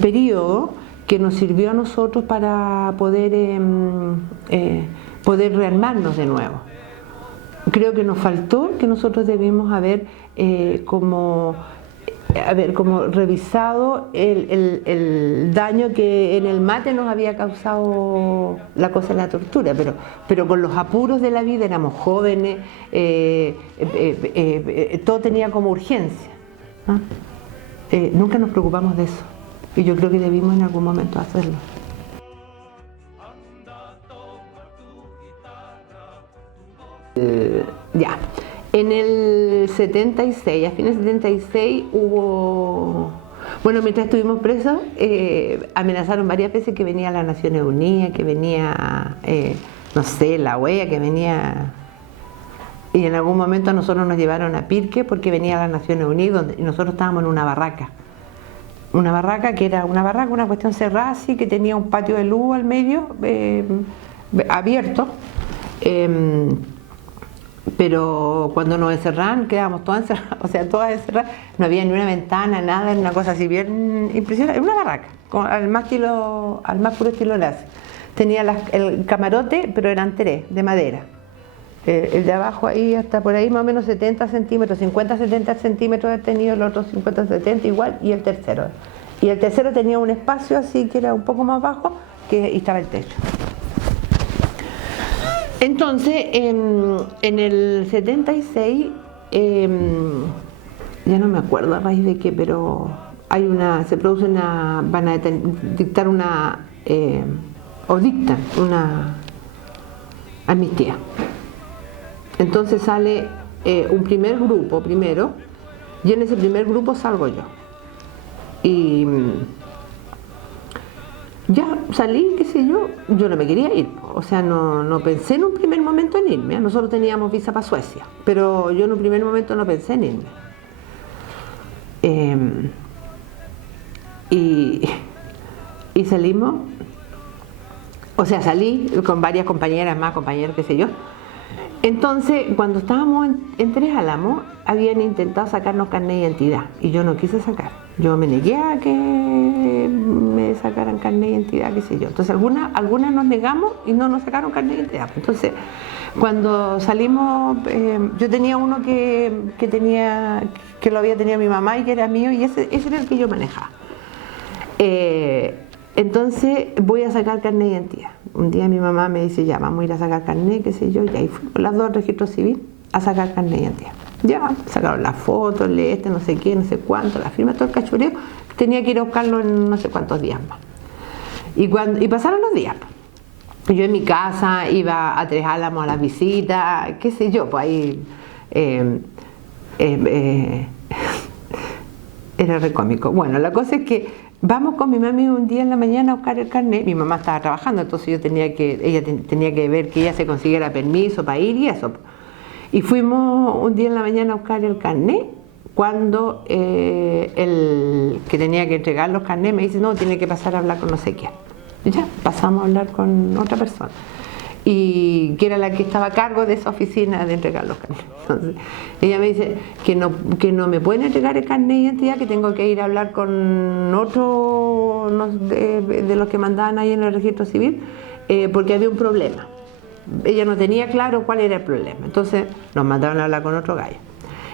periodo que nos sirvió a nosotros para poder rearmarnos de nuevo. Creo que nos faltó que nosotros debimos haber como revisado el daño que en el mate nos había causado la cosa de la tortura, pero con los apuros de la vida, éramos jóvenes, todo tenía como urgencia, ¿no? Nunca nos preocupamos de eso y yo creo que debimos en algún momento hacerlo. Ya. En el 76, a fines del 76 hubo, bueno, mientras estuvimos presos, amenazaron varias veces que venía la Naciones Unidas, que venía, no sé, la OEA, que venía, y en algún momento a nosotros nos llevaron a Pirque porque venía la Naciones Unidas y nosotros estábamos en una barraca que era una cuestión cerrada, así que tenía un patio de luz al medio, abierto. Pero cuando nos encerraban, quedábamos todas encerradas, o sea, todas encerradas, no había ni una ventana, nada, era una cosa así bien impresionante, era una barraca, al más puro estilo nazi. Tenía el camarote, pero eran 3, de madera. El de abajo ahí, hasta por ahí más o menos 70 centímetros, 50-70 centímetros he tenido, el otro 50-70 igual, y el tercero. Y el tercero tenía un espacio así que era un poco más bajo, y estaba el techo. Entonces, en el 76, ya no me acuerdo a raíz de qué, pero van a dictar o dictan una amnistía. Entonces sale un primer grupo primero, y en ese primer grupo salgo yo. Y ya salí, qué sé yo no me quería ir, o sea, no pensé en un primer momento en irme. Nosotros teníamos visa para Suecia, pero yo en un primer momento no pensé en irme. Y salimos, o sea, salí con varias compañeras más, compañeros, qué sé yo. Entonces, cuando estábamos en Tres Álamos, habían intentado sacarnos carnet de identidad y yo no quise sacar. Yo me negué a que me sacaran carnet de identidad, qué sé yo. Entonces, algunas nos negamos y no nos sacaron carnet de identidad. Entonces, cuando salimos, yo tenía uno que lo había tenido mi mamá y que era mío, y ese era el que yo manejaba. Entonces voy a sacar carnet de identidad. Un día mi mamá me dice, ya, vamos a ir a sacar carnet, qué sé yo, y ahí fuimos las dos al registro civil a sacar carnet de identidad. Ya, sacaron las fotos, no sé qué, no sé cuánto, la firma, todo el cachureo. Tenía que ir a buscarlo en no sé cuántos días más. Y pasaron los días. Yo en mi casa iba a Tres Álamos a las visitas, qué sé yo, pues ahí Era re cómico. Bueno, la cosa es que vamos con mi mami un día en la mañana a buscar el carnet. Mi mamá estaba trabajando, entonces ella tenía que ver que ella se consiguiera permiso para ir y eso. Y fuimos un día en la mañana a buscar el carnet, cuando el que tenía que entregar los carnets me dice, no, tiene que pasar a hablar con no sé quién. Y ya, pasamos a hablar con otra persona, y que era la que estaba a cargo de esa oficina de entregar los carnets. Entonces, ella me dice que no me pueden entregar el carnet de identidad, que tengo que ir a hablar con otro de los que mandaban ahí en el registro civil, porque había un problema. Ella no tenía claro cuál era el problema. Entonces nos mandaron a hablar con otro gallo.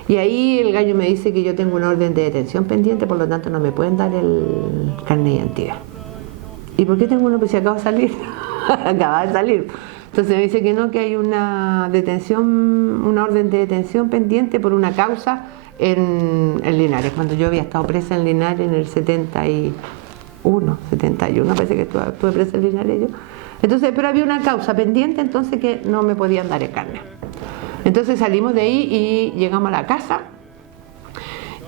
Y ahí el gallo me dice que yo tengo una orden de detención pendiente, por lo tanto no me pueden dar el carnet de identidad. ¿Y por qué tengo uno? Pues si acaba de salir. Acaba de salir. Entonces me dice que no, que hay una orden de detención pendiente por una causa en Linares, cuando yo había estado presa en Linares en el 71, parece que estuve presa en Linares yo. Entonces, pero había una causa pendiente, entonces que no me podían dar el carnet. Entonces salimos de ahí y llegamos a la casa,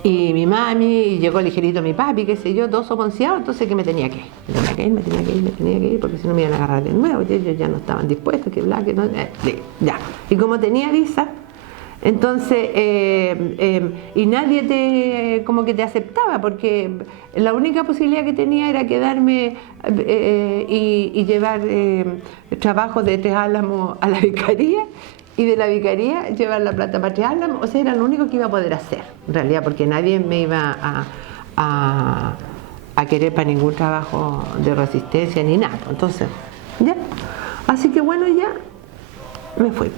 y mi mami, y llegó ligerito mi papi, qué sé yo, todos soponceados, entonces que me tenía que ir, me tenía que ir, porque si no me iban a agarrar de nuevo, ellos ya no estaban dispuestos, que bla, que no, ya. Y como tenía visa, entonces, y nadie como que te aceptaba, porque la única posibilidad que tenía era quedarme y llevar trabajo de Tres Álamos a la vicaría, y de la vicaría llevar la plata para Tres Álamos. O sea, era lo único que iba a poder hacer, en realidad, porque nadie me iba a querer para ningún trabajo de resistencia ni nada. Entonces, ya. Así que bueno, ya me fui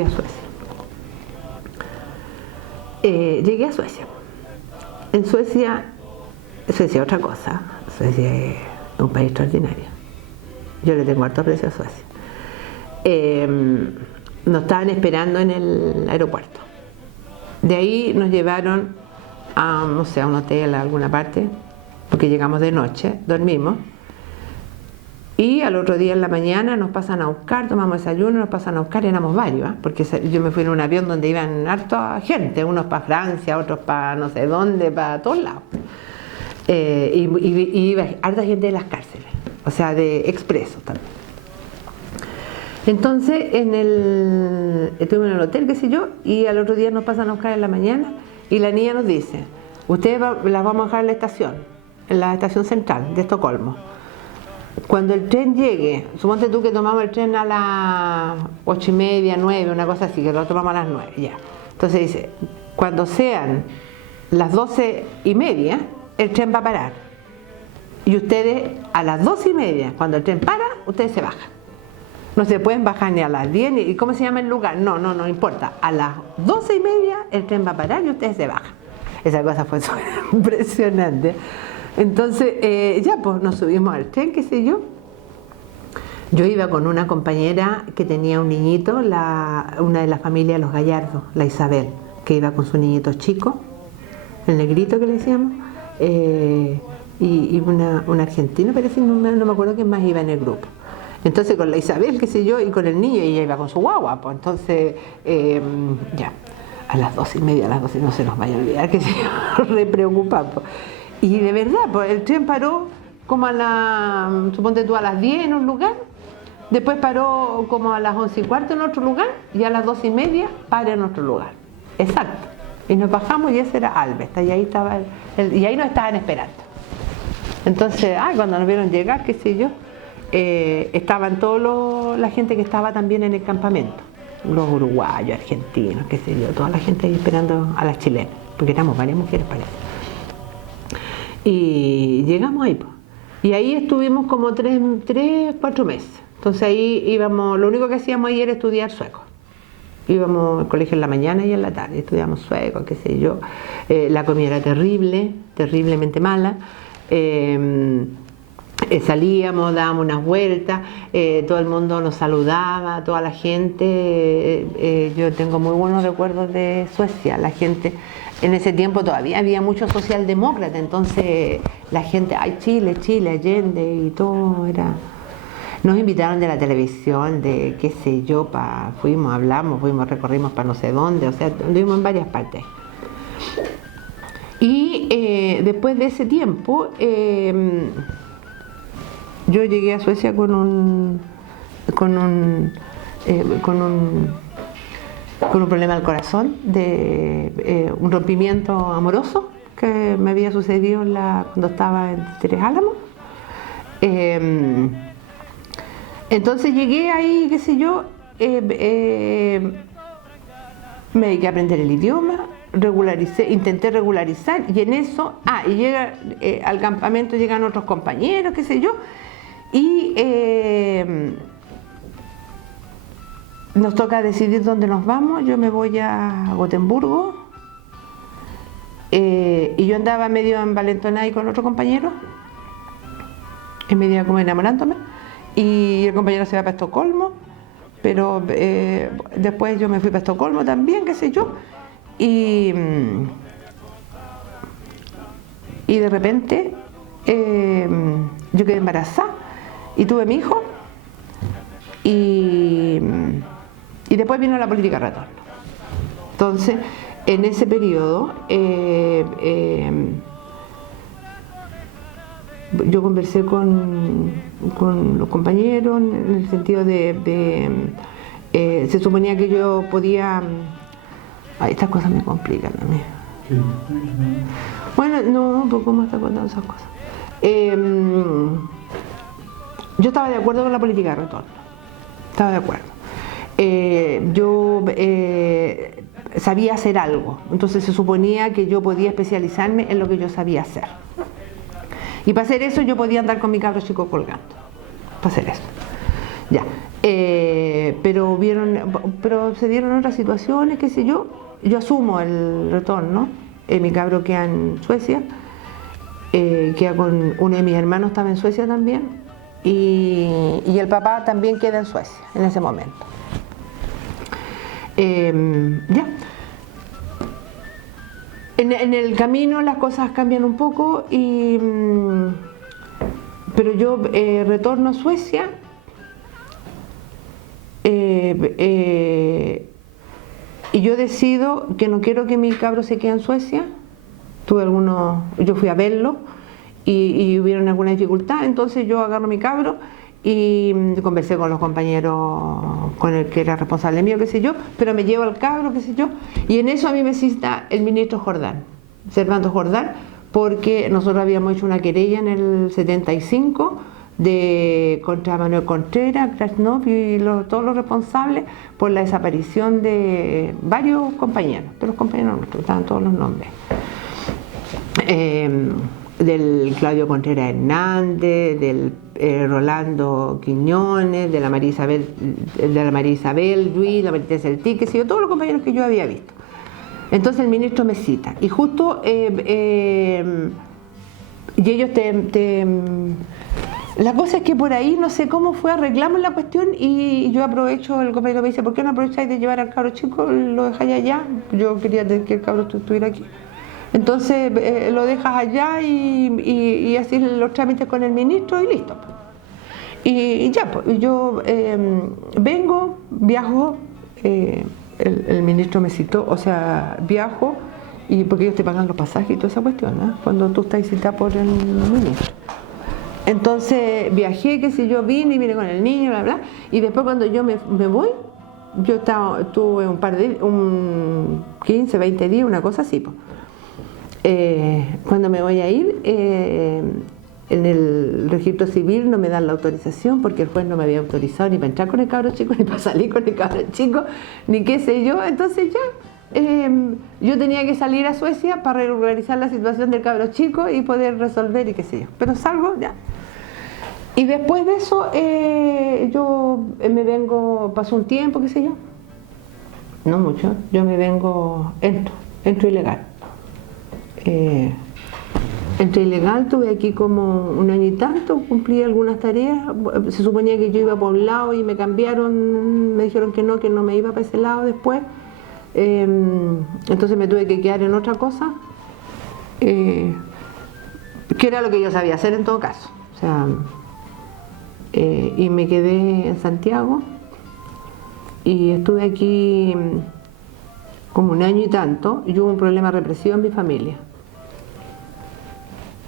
a Suecia. Llegué a Suecia. En Suecia es otra cosa. Suecia es un país extraordinario. Yo le tengo harto aprecio a Suecia. Nos estaban esperando en el aeropuerto. De ahí nos llevaron a, no sé, a un hotel, a alguna parte, porque llegamos de noche, dormimos. Y al otro día en la mañana nos pasan a buscar, tomamos desayuno, nos pasan a buscar, éramos varios, porque yo me fui en un avión donde iban harta gente, unos para Francia, otros para no sé dónde, para todos lados. Y iba harta gente de las cárceles, o sea, de expresos también. Entonces, estuvimos en el hotel, qué sé yo, y al otro día nos pasan a buscar en la mañana, y la niña nos dice, ustedes las vamos a dejar en la estación central de Estocolmo. Cuando el tren llegue, suponte tú que tomamos el tren a las 8:30, 9, una cosa así, que lo tomamos a las 9, ya. Entonces dice, cuando sean las 12:30, el tren va a parar. Y ustedes a las 12:30, cuando el tren para, ustedes se bajan. No se pueden bajar ni a las 10, ¿y cómo se llama el lugar? No importa. A las 12:30 el tren va a parar y ustedes se bajan. Esa cosa fue impresionante. Entonces, ya pues nos subimos al tren, qué sé yo. Yo iba con una compañera que tenía un niñito, una de la familia de los Gallardos, la Isabel, que iba con su niñito chico, el negrito que le decíamos, y un argentino, parece, no me acuerdo quién más iba en el grupo. Entonces con la Isabel, qué sé yo, y con el niño, y ella iba con su guagua, pues entonces, ya, a las 12:30, a las 12 no se nos vaya a olvidar, que se re preocupado. Y de verdad, pues el tren paró como suponte tú, a las 10 en un lugar, después paró como a las 11:15 en otro lugar, y a las 12:30 para en otro lugar. Exacto. Y nos bajamos y ese era Alvesta, y ahí estaba y ahí nos estaban esperando. Entonces, cuando nos vieron llegar, qué sé yo, estaban la gente que estaba también en el campamento, los uruguayos, argentinos, qué sé yo, toda la gente ahí esperando a las chilenas, porque éramos varias mujeres, parece. Y llegamos ahí, pues. Y ahí estuvimos como 4 meses. Entonces ahí íbamos, lo único que hacíamos ahí era estudiar sueco. Íbamos al colegio en la mañana y en la tarde, estudiamos sueco, qué sé yo. La comida era terrible, terriblemente mala. Salíamos, dábamos unas vueltas, todo el mundo nos saludaba, toda la gente. Yo tengo muy buenos recuerdos de Suecia. La gente, en ese tiempo todavía había mucho socialdemócrata, entonces la gente, Chile, Allende y todo era. Nos invitaron de la televisión, de qué sé yo, recorrimos para no sé dónde, o sea, anduvimos en varias partes. Y después de ese tiempo, yo llegué a Suecia con un problema al corazón, de un rompimiento amoroso que me había sucedido cuando estaba en Tres Álamos. Entonces llegué ahí, qué sé yo, me dediqué a aprender el idioma, intenté regularizar, y en eso, al campamento llegan otros compañeros, qué sé yo, y nos toca decidir dónde nos vamos. Yo me voy a Gotemburgo, y yo andaba medio envalentonada ahí con otro compañero, en medio como enamorándome, y el compañero se va para Estocolmo, pero después yo me fui para Estocolmo también, qué sé yo, y de repente yo quedé embarazada y tuve mi hijo, y después vino la política de retorno. Entonces, en ese periodo yo conversé con los compañeros en el sentido se suponía que yo podía... estas cosas me complican a mí. Bueno, no, pues ¿cómo está contando esas cosas? Yo estaba de acuerdo con la política de retorno. Estaba de acuerdo. Yo sabía hacer algo, entonces se suponía que yo podía especializarme en lo que yo sabía hacer. Y para hacer eso yo podía andar con mi cabro chico colgando. Para hacer eso. Ya. Pero se dieron otras situaciones, qué sé yo. Yo asumo el retorno. Mi cabro queda en Suecia. Queda con uno de mis hermanos, estaba en Suecia también. Y el papá también queda en Suecia en ese momento. Ya. En el camino las cosas cambian un poco, pero yo retorno a Suecia, y yo decido que no quiero que mi cabro se quede en Suecia. Yo fui a verlo y hubieron alguna dificultad, entonces yo agarro mi cabro y conversé con los compañeros, con el que era responsable mío, qué sé yo, pero me llevo al cabro, qué sé yo, y en eso a mí me cita el ministro Jordán, Servando Jordán, porque nosotros habíamos hecho una querella en el 75 contra Manuel Contreras, Krasnov y todos los responsables por la desaparición de varios compañeros, de los compañeros nuestros, estaban todos los nombres. Del Claudio Contreras Hernández, del Rolando Quiñones, de la María Isabel Luis, la María Celtí, qué sé yo, todos los compañeros que yo había visto. Entonces el ministro me cita y justo y ellos la cosa es que por ahí no sé cómo fue, arreglamos la cuestión y yo aprovecho, el compañero me dice, ¿por qué no aprovecháis de llevar al cabro chico? Lo dejáis allá, yo quería que el cabro estuviera aquí. Entonces lo dejas allá y así los trámites con el ministro y listo. Y ya, pues yo viajo, el ministro me citó, o sea, viajo, y porque ellos te pagan los pasajes y toda esa cuestión, ¿no? Cuando tú estás citada por el ministro. Entonces viajé, qué sé yo, vine con el niño, bla, bla, y después cuando yo me voy, yo tuve un 15, 20 días, una cosa así, pues. Cuando me voy a ir, en el registro civil no me dan la autorización porque el juez no me había autorizado ni para entrar con el cabro chico, ni para salir con el cabro chico, ni qué sé yo. Entonces ya, yo tenía que salir a Suecia para regularizar la situación del cabro chico y poder resolver y qué sé yo. Pero salgo ya. Y después de eso, yo me vengo, pasó un tiempo, qué sé yo. No mucho, yo me vengo, entro ilegal. Entré ilegal, tuve aquí como un año y tanto, cumplí algunas tareas, se suponía que yo iba por un lado y me cambiaron, me dijeron que no me iba para ese lado después, entonces me tuve que quedar en otra cosa, que era lo que yo sabía hacer en todo caso, o sea, y me quedé en Santiago y estuve aquí como un año y tanto, y hubo un problema represivo en mi familia.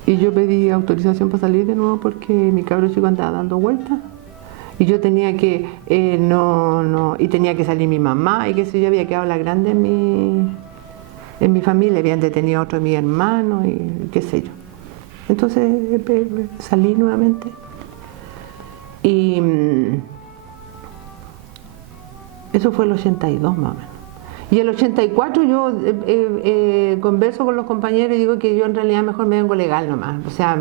y yo pedí autorización para salir de nuevo porque mi cabro chico andaba dando vueltas. Y yo tenía que, y tenía que salir mi mamá, y qué sé yo, había quedado la grande en mi familia, habían detenido a otro de mis hermanos, y qué sé yo. Entonces salí nuevamente. Y eso fue el 82 más o menos. Y el 84 yo converso con los compañeros y digo que yo en realidad mejor me vengo legal nomás. O sea,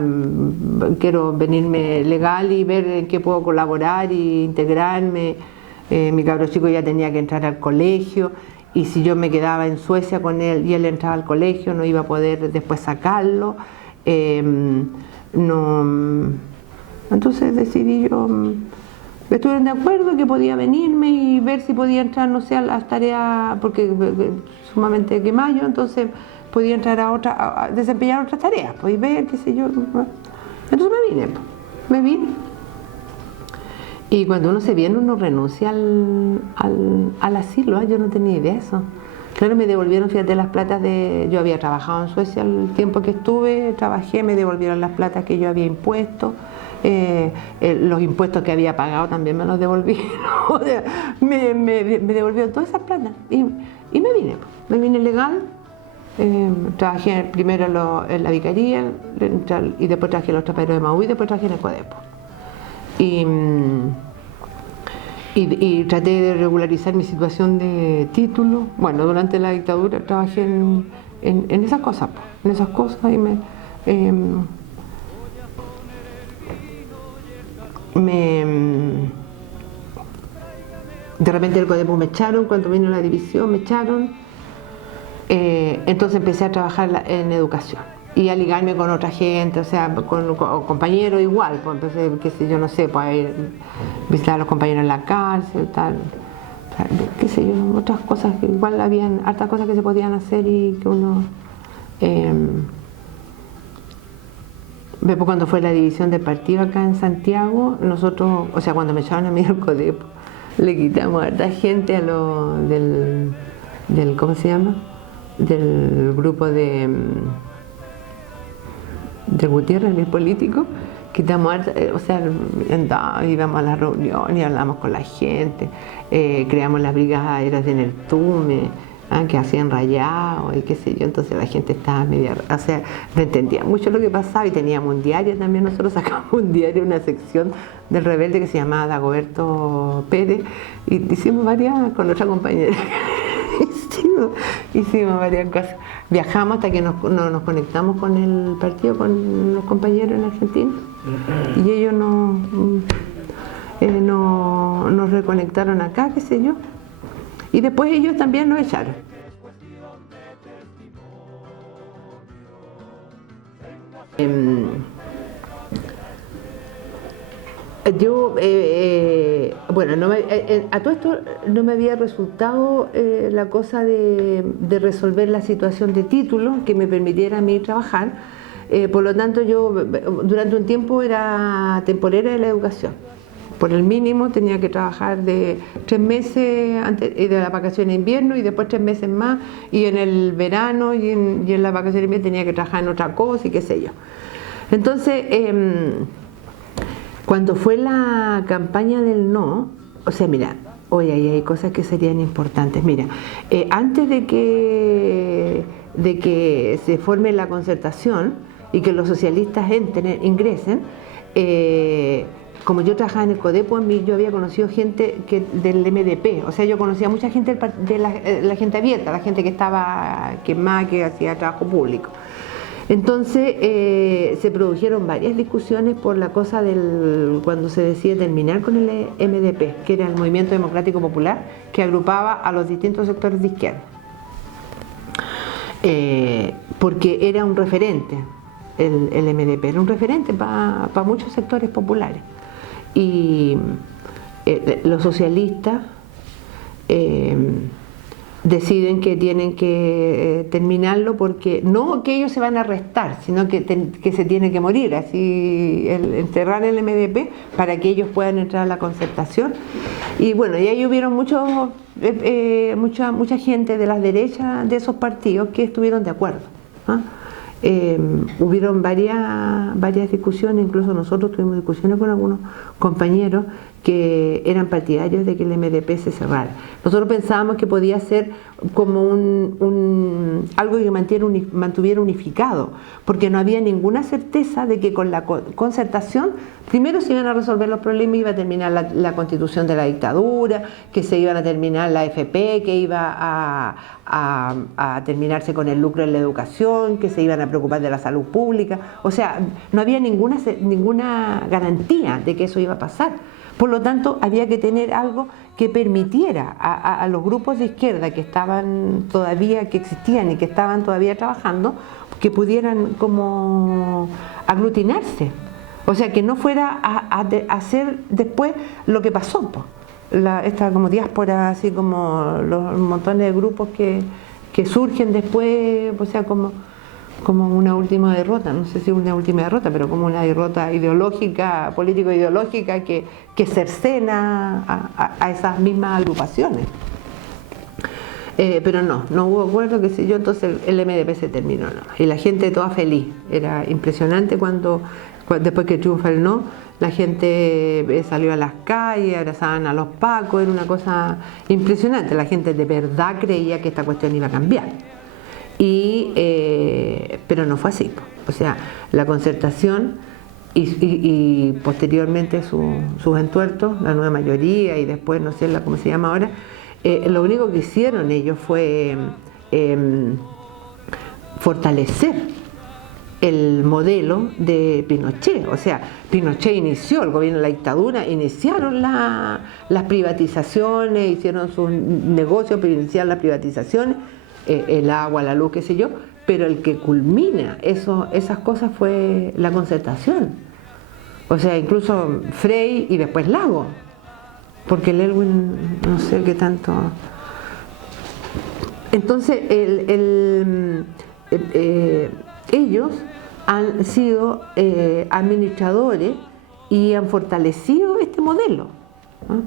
quiero venirme legal y ver en qué puedo colaborar y integrarme. Mi cabro chico ya tenía que entrar al colegio y si yo me quedaba en Suecia con él y él entraba al colegio no iba a poder después sacarlo. Entonces decidí yo... Estuvieron de acuerdo que podía venirme y ver si podía entrar, no sé, a las tareas, porque sumamente que mayo, entonces podía entrar a desempeñar otras tareas, pues, y ver, qué sé yo. Entonces me vine. Y cuando uno se viene, uno renuncia al asilo, yo no tenía idea de eso. Claro, me devolvieron, fíjate, las platas yo había trabajado en Suecia el tiempo que estuve, trabajé, me devolvieron las platas que yo había impuesto. Los impuestos que había pagado también me los devolvieron. O sea, me devolvieron todas esas platas y me vine legal. Trabajé primero en la vicaría y después trabajé en los traperos de Maui y después trabajé en el Codepo y traté de regularizar mi situación de título. Bueno, durante la dictadura trabajé en esas cosas, y de repente el Codepo me echaron, cuando vino la división me echaron, entonces empecé a trabajar en educación y a ligarme con otra gente, o sea, con compañeros igual, pues entonces, qué sé yo, no sé, pues a ir visitar a los compañeros en la cárcel, tal, o sea, qué sé yo, otras cosas que igual habían, hartas cosas que se podían hacer y que uno... Después cuando fue la división de partido acá en Santiago, nosotros, o sea, cuando me echaron a mí al Codepo, le quitamos a harta gente a del ¿cómo se llama? Del grupo de Gutiérrez, el político, quitamos harta, o sea, íbamos a las reuniones y hablamos con la gente, creamos las brigadas de Nertume, que hacían rayados y qué sé yo, entonces la gente estaba media, o sea, no entendía mucho lo que pasaba y teníamos un diario también, nosotros sacamos un diario, una sección del Rebelde que se llamaba Dagoberto Pérez y hicimos varias, con otra compañera, hicimos varias cosas, viajamos hasta que nos conectamos con el partido, con los compañeros en Argentina y ellos nos reconectaron acá, qué sé yo. Y después ellos también nos echaron. Bueno, a todo esto no me había resultado la cosa de resolver la situación de título que me permitiera a mí trabajar. Por lo tanto, yo durante un tiempo era temporera de la educación. Por el mínimo tenía que trabajar de 3 meses antes de la vacación de invierno y después 3 meses más y en el verano y en la vacación de invierno tenía que trabajar en otra cosa y qué sé yo. Entonces, cuando fue la campaña del no, o sea, mira, hoy hay cosas que serían importantes. Mira, antes de que se forme la concertación y que los socialistas ingresen, como yo trabajaba en el Codepo, yo había conocido gente del MDP, o sea, yo conocía a mucha gente de la gente abierta, la gente que estaba quemada, que hacía trabajo público. Entonces se produjeron varias discusiones por la cosa cuando se decide terminar con el MDP, que era el Movimiento Democrático Popular, que agrupaba a los distintos sectores de izquierda. Porque era un referente, el MDP era un referente para muchos sectores populares. Y los socialistas deciden que tienen que terminarlo porque no que ellos se van a arrestar, sino que se tiene que morir, así enterrar el MDP para que ellos puedan entrar a la concertación. Y bueno, y ahí hubieron mucha gente de las derechas de esos partidos que estuvieron de acuerdo, ¿ah? hubieron varias discusiones, incluso nosotros tuvimos discusiones con algunos compañeros que eran partidarios de que el MDP se cerrara. Nosotros pensábamos que podía ser como algo que mantuviera unificado, porque no había ninguna certeza de que con la concertación primero se iban a resolver los problemas, iba a terminar la constitución de la dictadura, que se iban a terminar la AFP, que iba a terminarse con el lucro en la educación, que se iban a preocupar de la salud pública. O sea, no había ninguna garantía de que eso iba a pasar. Por lo tanto, había que tener algo que permitiera a los grupos de izquierda que existían y que estaban todavía trabajando, que pudieran como aglutinarse. O sea, que no fuera a hacer después lo que pasó, esta como diáspora, así como los montones de grupos que surgen después, o sea, como una última derrota, no sé si una última derrota, pero como una derrota ideológica, político-ideológica que cercena a esas mismas agrupaciones. Pero no hubo acuerdo, qué sé yo, entonces el MDP se terminó, ¿no? Y la gente toda feliz. Era impresionante después que triunfa el no, la gente salió a las calles, abrazaban a los pacos, era una cosa impresionante. La gente de verdad creía que esta cuestión iba a cambiar. Pero no fue así. O sea, la concertación y posteriormente sus entuertos, la nueva mayoría y después no sé cómo se llama ahora, lo único que hicieron ellos fue fortalecer el modelo de Pinochet. O sea, Pinochet inició, el gobierno de la dictadura, iniciaron las privatizaciones, hicieron sus negocios para iniciar las privatizaciones, el agua, la luz, qué sé yo, pero el que culmina esas cosas fue la concertación. O sea, incluso Frei y después Lago, porque el Elwin no sé qué tanto. Entonces, ellos han sido administradores y han fortalecido este modelo, ¿no?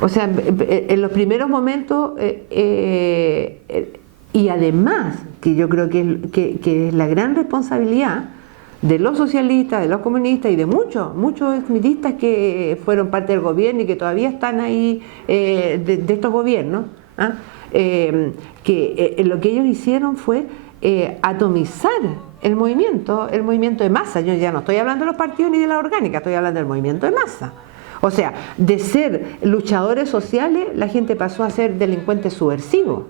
O sea, en los primeros momentos, y además, que yo creo que es la gran responsabilidad de los socialistas, de los comunistas y de muchos exmilitistas que fueron parte del gobierno y que todavía están ahí, de estos gobiernos, que lo que ellos hicieron fue atomizar el movimiento de masa. Yo ya no estoy hablando de los partidos ni de la orgánica, estoy hablando del movimiento de masa. O sea, de ser luchadores sociales, la gente pasó a ser delincuentes subversivos.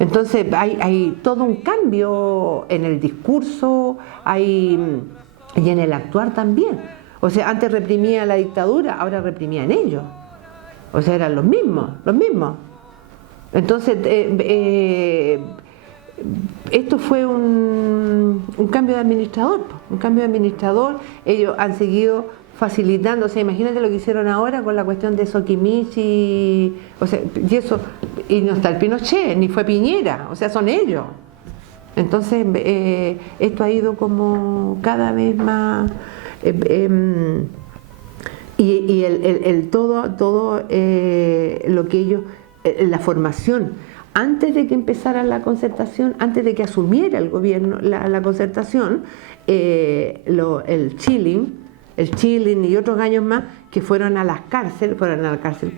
Entonces hay todo un cambio en el discurso y en el actuar también. O sea, antes reprimía la dictadura, ahora reprimían ellos. O sea, eran los mismos. Entonces, esto fue un cambio de administrador, ellos han seguido facilitando. O sea, imagínate lo que hicieron ahora con la cuestión de Soquimichi, o sea, y no está el Pinochet, ni fue Piñera, o sea, son ellos. Entonces, esto ha ido como cada vez más, y todo lo que ellos, la formación, antes de que empezara la concertación, antes de que asumiera el gobierno la concertación, el Chilling y otros gallos más que fueron a la cárcel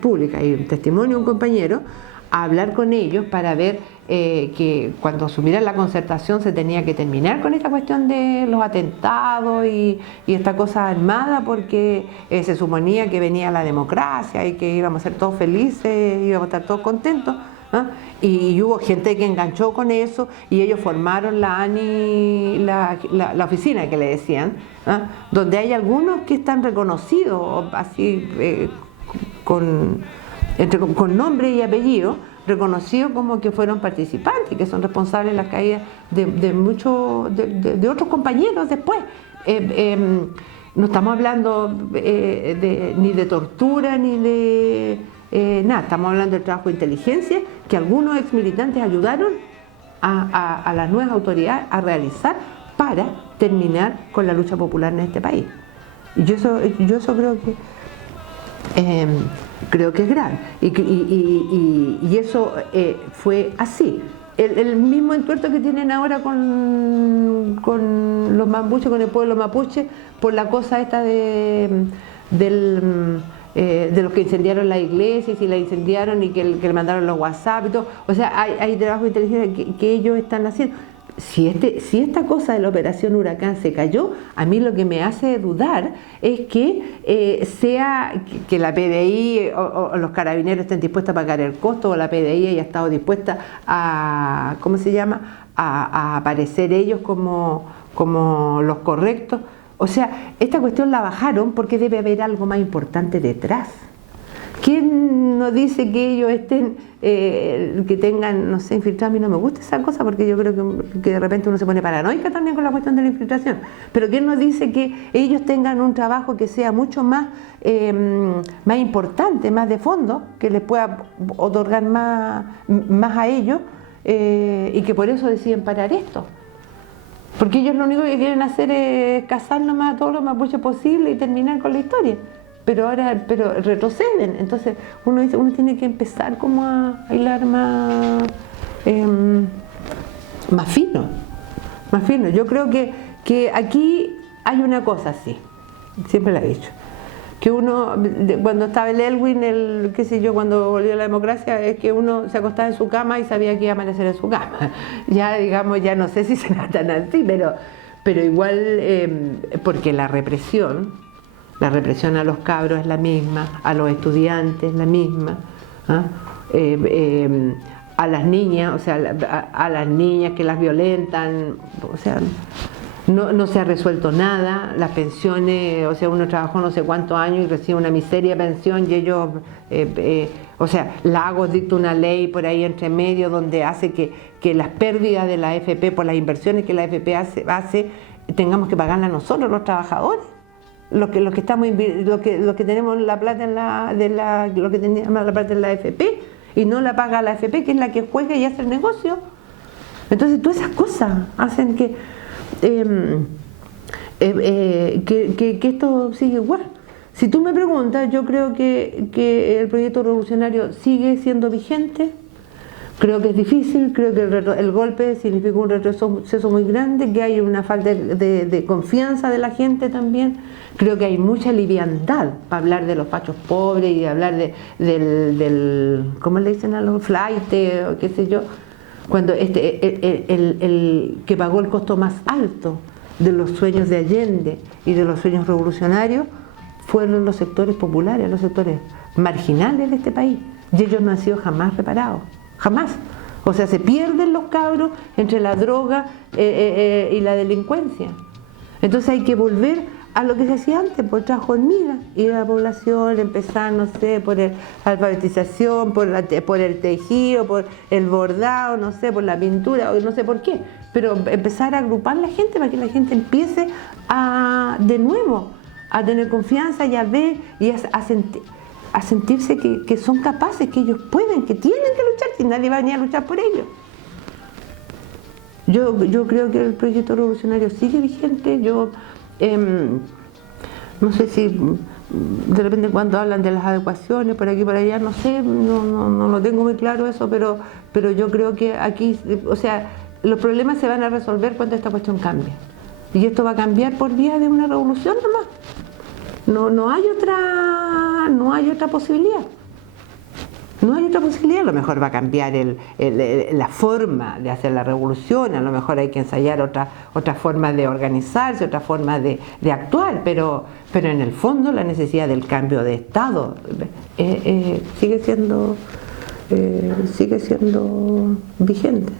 pública, y un testimonio, un compañero, a hablar con ellos para ver que cuando asumieran la concertación se tenía que terminar con esta cuestión de los atentados y esta cosa armada, porque se suponía que venía la democracia y que íbamos a ser todos felices, íbamos a estar todos contentos. Y hubo gente que enganchó con eso y ellos formaron la ANI, la oficina que le decían, donde hay algunos que están reconocidos así, con nombre y apellido, reconocidos como que fueron participantes, que son responsables de las caídas de otros compañeros después. No estamos hablando ni de tortura ni de nada, estamos hablando del trabajo de inteligencia que algunos exmilitantes ayudaron a las nuevas autoridades a realizar para terminar con la lucha popular en este país. Y yo eso creo que es grave, y eso fue así. el mismo entuerto que tienen ahora con los mapuches, con el pueblo mapuche, por la cosa esta de los que incendiaron la iglesia, y si la incendiaron y que le mandaron los WhatsApp y todo. O sea, hay trabajo de inteligencia que ellos están haciendo. Si esta cosa de la operación Huracán se cayó, a mí lo que me hace dudar es que que la PDI o los carabineros estén dispuestos a pagar el costo, o la PDI haya estado dispuesta a, ¿cómo se llama?, a aparecer ellos como los correctos. O sea, esta cuestión la bajaron porque debe haber algo más importante detrás. ¿Quién nos dice que ellos que tengan, no sé, infiltrados? A mí no me gusta esa cosa, porque yo creo que de repente uno se pone paranoica también con la cuestión de la infiltración. Pero ¿quién nos dice que ellos tengan un trabajo que sea mucho más importante, más de fondo, que les pueda otorgar más a ellos, y que por eso deciden parar esto? Porque ellos lo único que quieren hacer es cazar nomás a todos los mapuches posibles y terminar con la historia. Pero retroceden. Entonces uno tiene que empezar como a hilar más fino. Yo creo que aquí hay una cosa así, siempre la he dicho, que uno, cuando estaba el Elwin, qué sé yo, cuando volvió la democracia, es que uno se acostaba en su cama y sabía que iba a amanecer en su cama. Ya, digamos, ya no sé si será tan así, pero igual, porque la represión a los cabros es la misma, a los estudiantes la misma, ¿ah? A las niñas, o sea, a las niñas que las violentan, o sea, no se ha resuelto nada. Las pensiones, o sea, uno trabajó no sé cuántos años y recibe una miseria pensión, y ellos, o sea, Lagos dicta una ley por ahí entre medio donde hace que las pérdidas de la AFP por las inversiones que la AFP hace tengamos que pagarlas nosotros, los trabajadores. Los que tenemos la plata lo que teníamos la plata en la AFP, y no la paga la AFP, que es la que juega y hace el negocio. Entonces todas esas cosas hacen que esto sigue igual. Si tú me preguntas, yo creo que el proyecto revolucionario sigue siendo vigente. Creo que es difícil, creo que el golpe significa un retroceso muy grande, que hay una falta de confianza de la gente también. Creo que hay mucha liviandad para hablar de los pachos pobres y hablar del ¿cómo le dicen a los flaites o qué sé yo? Cuando el que pagó el costo más alto de los sueños de Allende y de los sueños revolucionarios fueron los sectores populares, los sectores marginales de este país, y ellos no han sido jamás reparados. Jamás. O sea, se pierden los cabros entre la droga y la delincuencia. Entonces hay que volver a lo que se hacía antes, por trabajo hormiga, ir a la población, empezar, no sé, por la alfabetización, por el tejido, por el bordado, no sé, por la pintura, o no sé por qué, pero empezar a agrupar la gente para que la gente empiece de nuevo a tener confianza y a ver y a sentirse que son capaces, que ellos pueden, que tienen que luchar, y nadie va a venir a luchar por ellos. Yo creo que el proyecto revolucionario sigue vigente. Yo no sé si de repente cuando hablan de las adecuaciones por aquí y por allá, no sé, no lo tengo muy claro eso, pero yo creo que aquí, o sea, los problemas se van a resolver cuando esta cuestión cambie. Y esto va a cambiar por vía de una revolución nomás. No hay otra posibilidad. No hay otra posibilidad. A lo mejor va a cambiar la forma de hacer la revolución, a lo mejor hay que ensayar otras formas de organizarse, otras formas de actuar, pero en el fondo la necesidad del cambio de Estado sigue siendo vigente.